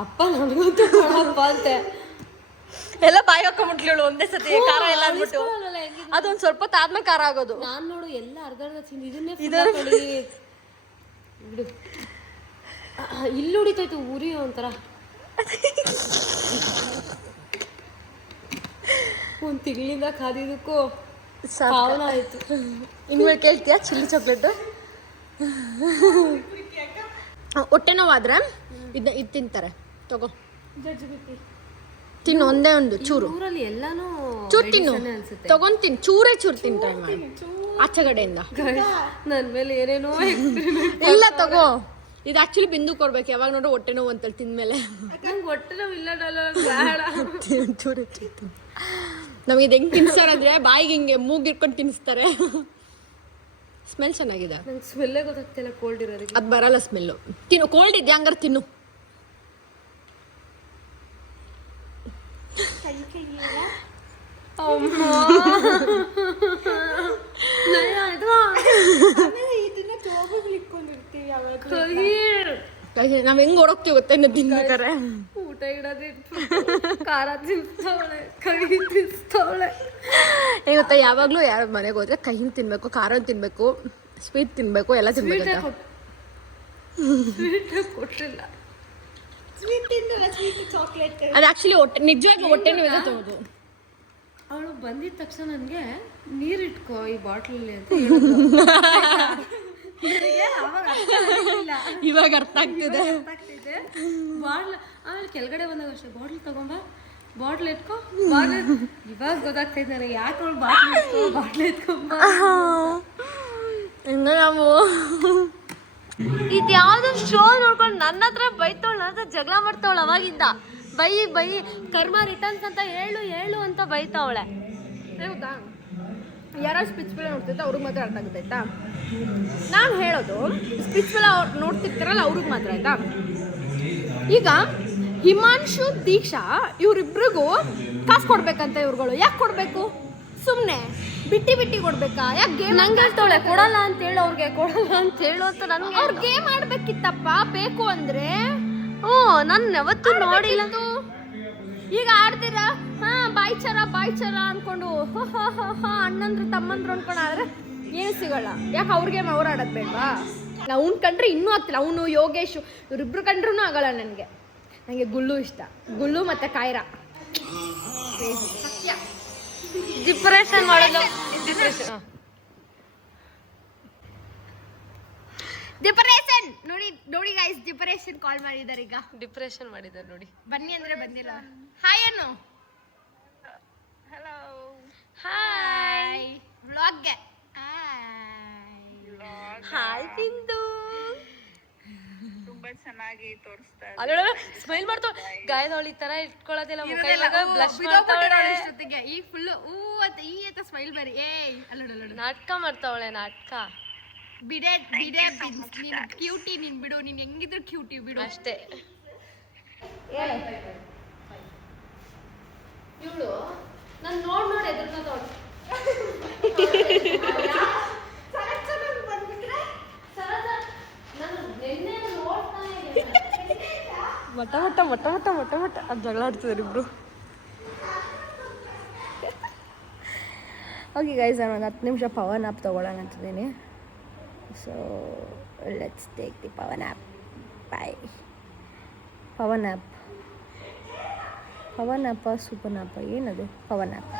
ಅಪ್ಪ ನನಗಂತೂ ಕೊಡಪ್ಪ ಅಂತೆ. ಎಲ್ಲ ಬಾಯಿ ಹಾಕೊಂಡ್ಬಿಟ್ಲು ಒಂದೇ ಸತಿ ಖಾರ ಎಲ್ಲ ಅಂದ್ಬಿಟ್ಟು. ಅದೊಂದು ಸ್ವಲ್ಪ ಆದ್ಮೇಲೆ ಖಾರ ಆಗೋದು. ನಾನು ನೋಡು ಎಲ್ಲ ಅರ್ಧ ತಿಂದು ಇದನ್ನೇ ಬಿಡು. ಇಲ್ಲಿ ಹೊಡಿತೈತು ಉರಿ ಒಂಥರ. ಒಂದು ತಿಂಗಳಿಂದ ಕಾದಿದ್ದಕ್ಕೂ ಪಾವನ ಆಯ್ತು. ಇನ್ಮೇಲೆ ಕೇಳ್ತೀಯಾ ಚಿಲ್ಲಿ ಚಾಕ್ಲೇಟ್? ಹೊಟ್ಟೆ ನೋವಾದ್ರೆ ಇದು ತಿಂತಾರೆ. ತಗೋ ತಿನ್ನು, ಒಂದೇ ಒಂದು ಚೂರು ಊರಲ್ಲಿ ಎಲ್ಲಾನು ಚೂರು ತಿನ್ನು. ತಗೊಂಡ್ ತಿನ್ನು, ಚೂರೇ ಚೂರು ತಿಂತಾರೆ ಆಚೆ ಕಡೆಯಿಂದ. ನನ್ನ ಮೇಲೆ ಏನೇನೋ ಇಲ್ಲ ತಗೋ. ಇದು ಆಕ್ಚುಲಿ ಬಿಂದು ಕೊಡ್ಬೇಕು. ಯಾವಾಗ ನೋಡ್ರು ಹೊಟ್ಟೆ ನೋವು ಅಂತೇಳಿ ತಿಂದ್ಮೇಲೆ. ನಂಗೆ ಹೊಟ್ಟೆ ನೋವು ಇಲ್ಲ. ಚೂರೇ ಚೂರು ನಮಗೆ ಇದು ಹೆಂಗೆ ತಿನ್ನಿಸ್ತಾರೆ ಅಂದರೆ ಬಾಯಿಗೆ ಹಿಂಗೆ ಮೂಗಿರ್ಕೊಂಡು ತಿನ್ನಿಸ್ತಾರೆ. ಸ್ಮೆಲ್ ಚೆನ್ನಾಗಿದೆ. ನಂಗೆ ಸ್ಮೆಲ್ಲೇ ಗೊತ್ತಾಗ್ತಿಲ್ಲ ಕೋಲ್ಡ್ ಇರೋದಕ್ಕೆ. ಅದು ಬರಲ್ಲ ಸ್ಮೆಲ್ಲು. ತಿನ್ನು, ಕೋಲ್ಡ್ ಇದೆಯಾ ಹಂಗಾರೆ ತಿನ್ನು. ನಾವ್ ಹೆಂಗ್ ಓಡೋಗ್ತೀವಿ ಗೊತ್ತೇ ತಿನ್ಬೇಕಾರೆ. ಊಟ ಇಡೋದು ಖಾರ ತಿನ್ಸ್ತಾವಳೆ, ಕೈ ತಿನ್ಸ್ತಾವಳೆ. ಹೆಂಗ್ ಗೊತ್ತಾ, ಯಾವಾಗ್ಲೂ ಯಾರ ಮನೆಗೆ ಹೋದ್ರೆ ಕಹಿನ ತಿನ್ಬೇಕು, ಖಾರ ತಿನ್ಬೇಕು, ಸ್ವೀಟ್ ತಿನ್ಬೇಕು, ಎಲ್ಲ ತಿನ್ಬೇಕು. ಕೊಟ್ಟಿಲ್ಲ ಅದು ಆಕ್ಚುಲಿ ಹೊಟ್ಟೆ ನಿಜವಾಗ್ಲೂ ಹೊಟ್ಟೆನೂ ಇದೆ ತಗೋದು. ಅವಳು ಬಂದಿದ ತಕ್ಷಣ ನನಗೆ ನೀರಿಟ್ಕೋ ಈ ಬಾಟ್ಲಲ್ಲಿ ಅಂತ ಇವಾಗ ಅರ್ಥ ಆಗ್ತಿದೆ. ಬಾಟ್ಲ್ ಆಮೇಲೆ ಕೆಳಗಡೆ ಬಂದಾಗ ಅಷ್ಟೇ ಬಾಟ್ಲ್ ತಗೊಂಬ, ಬಾಟ್ಲ್ ಎತ್ಕೊ. ಇವಾಗ ಗೊತ್ತಾಗ್ತೈತೆ ನನಗೆ ಯಾಕೆ ಅವಳು ಬಾಟ್ಲ್ ಎತ್ಕೊಂಬ. ಇನ್ನು ನಾವು ಇದ್ಯಾವುದೋ ಶೋ ನೋಡ್ಕೊಂಡು ನನ್ನ ಹತ್ರ ಬೈತವಳು, ನನ್ನ ಹತ್ರ ಜಗಳ ಮಾಡ್ತಾವಳು. ಅವಾಗಿಂದ ಬೈ ಕರ್ಮ ರಿಟರ್ನ್ಸ್ ಅಂತ ಹೇಳು ಅಂತ ಬೈತಾವಳೆ. ಹೌದಾ ಯಾರು ಸ್ಪಿರಿಚುವಲ್ ನೋಡ್ತಿರ್ತಾರೆ ಅವ್ರಿಗೆ ಮಾತ್ರ ಅರ್ಥ ಆಗುತ್ತೆ ಆಯ್ತಾ. ನಾನು ಹೇಳೋದು ಸ್ಪಿರಿಚುವಲ್ ಅವ್ರು ನೋಡ್ತಿರ್ತಾರಲ್ಲ ಅವ್ರಿಗೆ ಮಾತ್ರ ಆಯ್ತಾ. ಈಗ ಹಿಮಾಂಶು ದೀಕ್ಷಾ ಇವರಿಬ್ರಿಗೂ ಕಾಸು ಕೊಡ್ಬೇಕಂತ ಇವ್ರುಗಳು ಯಾಕೆ ಕೊಡಬೇಕು? ಸುಮ್ಮನೆ ಬಿಟ್ಟಿ ಕೊಡ್ಬೇಕಾ? ಯಾಕೆ ಗೇಮ್ ನಂಗೆ ಹೇಳ್ತಾವಳೆ ಕೊಡಲ್ಲ ಅಂತ ಹೇಳು, ಅವ್ರಿಗೆ ಕೊಡಲ್ಲ ಅಂತ ಹೇಳು ಅಂತ ನನಗೆ. ಅವ್ರು ಗೇಮ್ ಆಡ್ಬೇಕಿತ್ತಪ್ಪ ಬೇಕು ಅಂದ್ರೆ. ಹ್ಞೂ ನಾನು ಯಾವತ್ತೂ ನೋಡಿಲ್ಲ. ಈಗ ಆಡ್ತೀರಾ ಬಾಯ್ಚರ ಅನ್ಕೊಂಡು ಅಣ್ಣಂದ್ರು ತಮ್ಮಂದ್ರು ಅನ್ಕೊಂಡು ಆದ್ರೆ ಏನು ಸಿಗಲ್ಲ. ಯಾಕೆ ಅವ್ರಿಗೆ ಅವ್ರು ಆಡೋದು ಬೇಡವಾ? ಅವ್ನು ಕಂಡ್ರೆ ಇನ್ನೂ ಆಗ್ತಿಲ್ಲ. ಅವನು ಯೋಗೇಶು ಇವರಿಬ್ರು ಕಂಡ್ರೂ ಆಗಲ್ಲ ನನಗೆ. ನನಗೆ ಗುಲ್ಲು ಇಷ್ಟ, ಗುಲ್ಲು ಮತ್ತೆ ಕಾಯ್ರಾ. ಸತ್ಯ ಡಿಪ್ರೆಷನ್ ಮಾಡೋದು. ಡಿಪ್ರೆಷನ್ ನೋಡಿ ಗೈಸ್, ಡಿಪ್ರೆಷನ್ ಕಾಲ್ ಮಾಡಿದ್ದಾರೆ ಈಗ. ಡಿಪ್ರೆಷನ್ ಮಾಡಿದ್ದಾರೆ ನೋಡಿ. ಬನ್ನಿ ಅಂದ್ರೆ ಬಂದಿಲ್ಲ. ಹಾಯ್ ಅನ್ನು. ಹಲೋ. ಹಾಯ್ ವ್ಲಾಗ್ಗೆ. ಹಾಯ್ ಬಿಂದು. ತುಂಬಾ ಚೆನ್ನಾಗಿ ತೋರಿಸ್ತಾ ಅಲ್ಲ ಸ್ಮೈಲ್ ಮಾಡ್ತಾವ. ಗಾಯದವಳು ಈ ತರ ಇಟ್ಕೊಳ್ಳೋದಿಲ್ಲ, ಮುಖ ಇವಾಗ ಬ್ಲಶ್ ಮಾಡ್ತಾವಳೆ. ಈ ಫುಲ್ ಈ ಅಂತ ಸ್ಮೈಲ್ ಬರಿ. ಏಯ್ ಅಲ್ಲೋಡು ನಾಟಕ ಮಾಡ್ತಾವಳೆ, ನಾಟಕ. ಬಿಡೆ ಕ್ಯೂಟಿ ನೀನ್ ಬಿಡು. ನೀನ್ ಹೆಂಗಿದ್ರು ಕ್ಯೂಟಿ ಬಿಡು ಅಷ್ಟೇ. ಇವಳು ನಾನು ನೋಡಿ ಎದುರ್ಕೊಂಡವಳು. ಮಟ್ಟ ಅದು ಜಗಳ ಆಡ್ತಿದ್ದಾರೆ ಇಬ್ರು. ಓಕೆ ಗೈಸ್, ನಾನು ಒಂದು 10 ನಿಮಿಷ ಪವರ್ ಆ್ಯಪ್ ತೊಗೊಳ್ಳೋಣ ಅಂತಿದ್ದೀನಿ. So let's take the power app. Bye. Pavan app super app ಏನದು? Pavan app.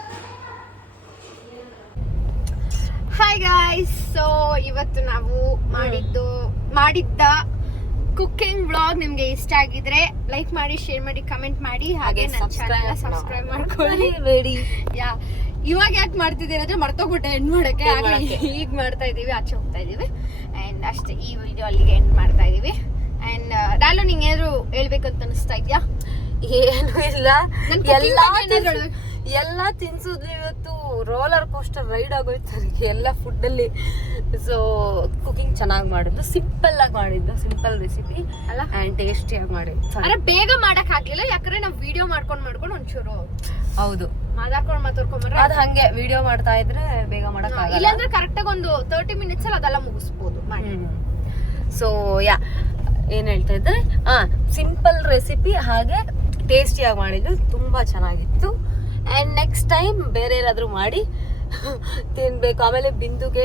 Hi guys, so ಇವತ್ತು ನಾವು ಮಾಡಿದ್ದ ಕುಕ್ಕಿಂಗ್ ವ್ಲಾಗ್ ನಿಮ್ಗೆ ಇಷ್ಟ ಆಗಿದ್ರೆ ಲೈಕ್ ಮಾಡಿ, ಶೇರ್ ಮಾಡಿ, ಕಮೆಂಟ್ ಮಾಡಿ, ಹಾಗೆ ನನ್ನ ಚಾನೆಲ್ ಸಬ್ಸ್ಕ್ರೈಬ್ ಮಾಡ್ಕೊಳ್ಳಿ. ಯಾ ಇವಾಗ ಯಾಕೆ ಮಾಡ್ತಿದ್ದೀರ ಅಂದ್ರೆ ಮರ್ತೋಗ್ಬಿಟ್ಟೆ ಎಂಡ್ ಮಾಡಕ್ಕೆ. ಈಗ ಮಾಡ್ತಾ ಇದೀವಿ, ಆಚೆ ಹೋಗ್ತಾ ಇದೀವಿ. ಅಂಡ್ ಅಷ್ಟೇ, ಈ ವಿಡಿಯೋ ಅಲ್ಲಿಗೆ ಎಂಡ್ ಮಾಡ್ತಾ ಇದೀವಿ. ಅಂಡ್ ಡಾಲು ನಿಂಗೆ ಏನಾದ್ರು ಹೇಳ್ಬೇಕಂತ ಅನಿಸ್ತಾ ಇದೆಯಾ? ಏನು ಇಲ್ಲ, ಎಲ್ಲ ತಿನ್ಸುದು ಇವತ್ತು ರೋಲರ್ ಕೋಸ್ಟರ್ ರೈಡ್ ಆಗೋಯ್ತು ನನಗೆ ಎಲ್ಲ ಫುಡ್ಡಲ್ಲಿ. ಸೊ ಕುಕಿಂಗ್ ಚೆನ್ನಾಗಿ ಮಾಡಿದ್ದು, ಸಿಂಪಲ್ ಆಗಿ ಮಾಡಿದ್ದು, ಸಿಂಪಲ್ ರೆಸಿಪಿ ಅಲ್ಲ, ಆ್ಯಂಡ್ ಟೇಸ್ಟಿಯಾಗಿ ಮಾಡಿದ್ದು. ಅಂದ್ರೆ ಬೇಗ ಮಾಡಕ್ ಆಗ್ಲಿಲ್ಲ, ಯಾಕಂದ್ರೆ ನಾವು ವಿಡಿಯೋ ಮಾಡ್ಕೊಂಡು ಒಂಚೂರು ಹೌದು ಮಾತಾಡ್ಕೊಂಡ್ರೆ ಅದು ಹಂಗೆ ವಿಡಿಯೋ ಮಾಡ್ತಾ ಇದ್ರೆ ಬೇಗ ಮಾಡಕ್ ಆಗಲ್ಲ. ಇಲ್ಲಾಂದ್ರೆ ಕರೆಕ್ಟಾಗಿ ಒಂದು 30 ಮಿನಿಟ್ಸ್ ಅಲ್ಲಿ ಅದೆಲ್ಲ ಮುಗಿಸ್ಬೋದು. ಸೊ ಯಾ ಏನ್ ಹೇಳ್ತಾ ಇದ್ರೆ ಸಿಂಪಲ್ ರೆಸಿಪಿ, ಹಾಗೆ ಟೇಸ್ಟಿಯಾಗಿ ಮಾಡಿದ್ದು, ತುಂಬಾ ಚೆನ್ನಾಗಿತ್ತು. ಅಂಡ್ ನೆಕ್ಸ್ಟ್ ಟೈಮ್ ಬೇರೆ ಏನಾದ್ರು ಮಾಡಿ ತಿನ್ಬೇಕು. ಆಮೇಲೆ ಬಿಂದುಗೆ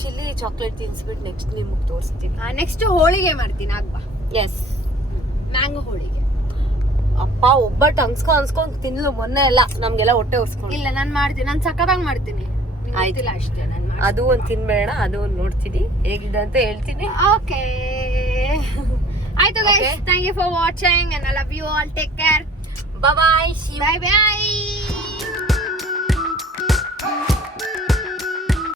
ಚಿಲ್ಲಿ ಚಾಕ್ಲೇಟ್ ತಿನ್ಸ್ಬಿಟ್ಟು ನೆಕ್ಸ್ಟ್ ನಿಮ್ಗೆ ತೋರಿಸ್ತೀನಿ. ನೆಕ್ಸ್ಟ್ ಹೋಳಿಗೆ ಮಾಡ್ತೀನಿ, ಆಗ್ಬಾ. ಎಸ್, ಮ್ಯಾಂಗೋ ಹೋಳಿಗೆ. ಅಪ್ಪ ಒಬ್ಬಟ್ಟು ಅನ್ಸ್ಕೊಂಡ್ ತಿನ್ಲು ಮೊನ್ನೆ ಎಲ್ಲ ನಮ್ಗೆಲ್ಲ ಹೊಟ್ಟೆ ಉರ್ಸ್ಕೊಂಡು. ಇಲ್ಲ ನಾನು ಮಾಡ್ತೀನಿ, ನಾನು ಸಕ್ಕತ್ತಾಗಿ ಮಾಡ್ತೀನಿ. ಆಯ್ತಿಲ್ಲ ಅಷ್ಟೇ, ನಾನು ಅದು ಒಂದು ತಿನ್ಬೇಡ, ಅದು ಒಂದು ನೋಡ್ತೀನಿ ಹೇಗಿದೆ ಅಂತ ಹೇಳ್ತೀನಿ. ಓಕೆ ಆಯ್ತು guys, thank you for watching and I love you all. Take care. Bye. Bye bye.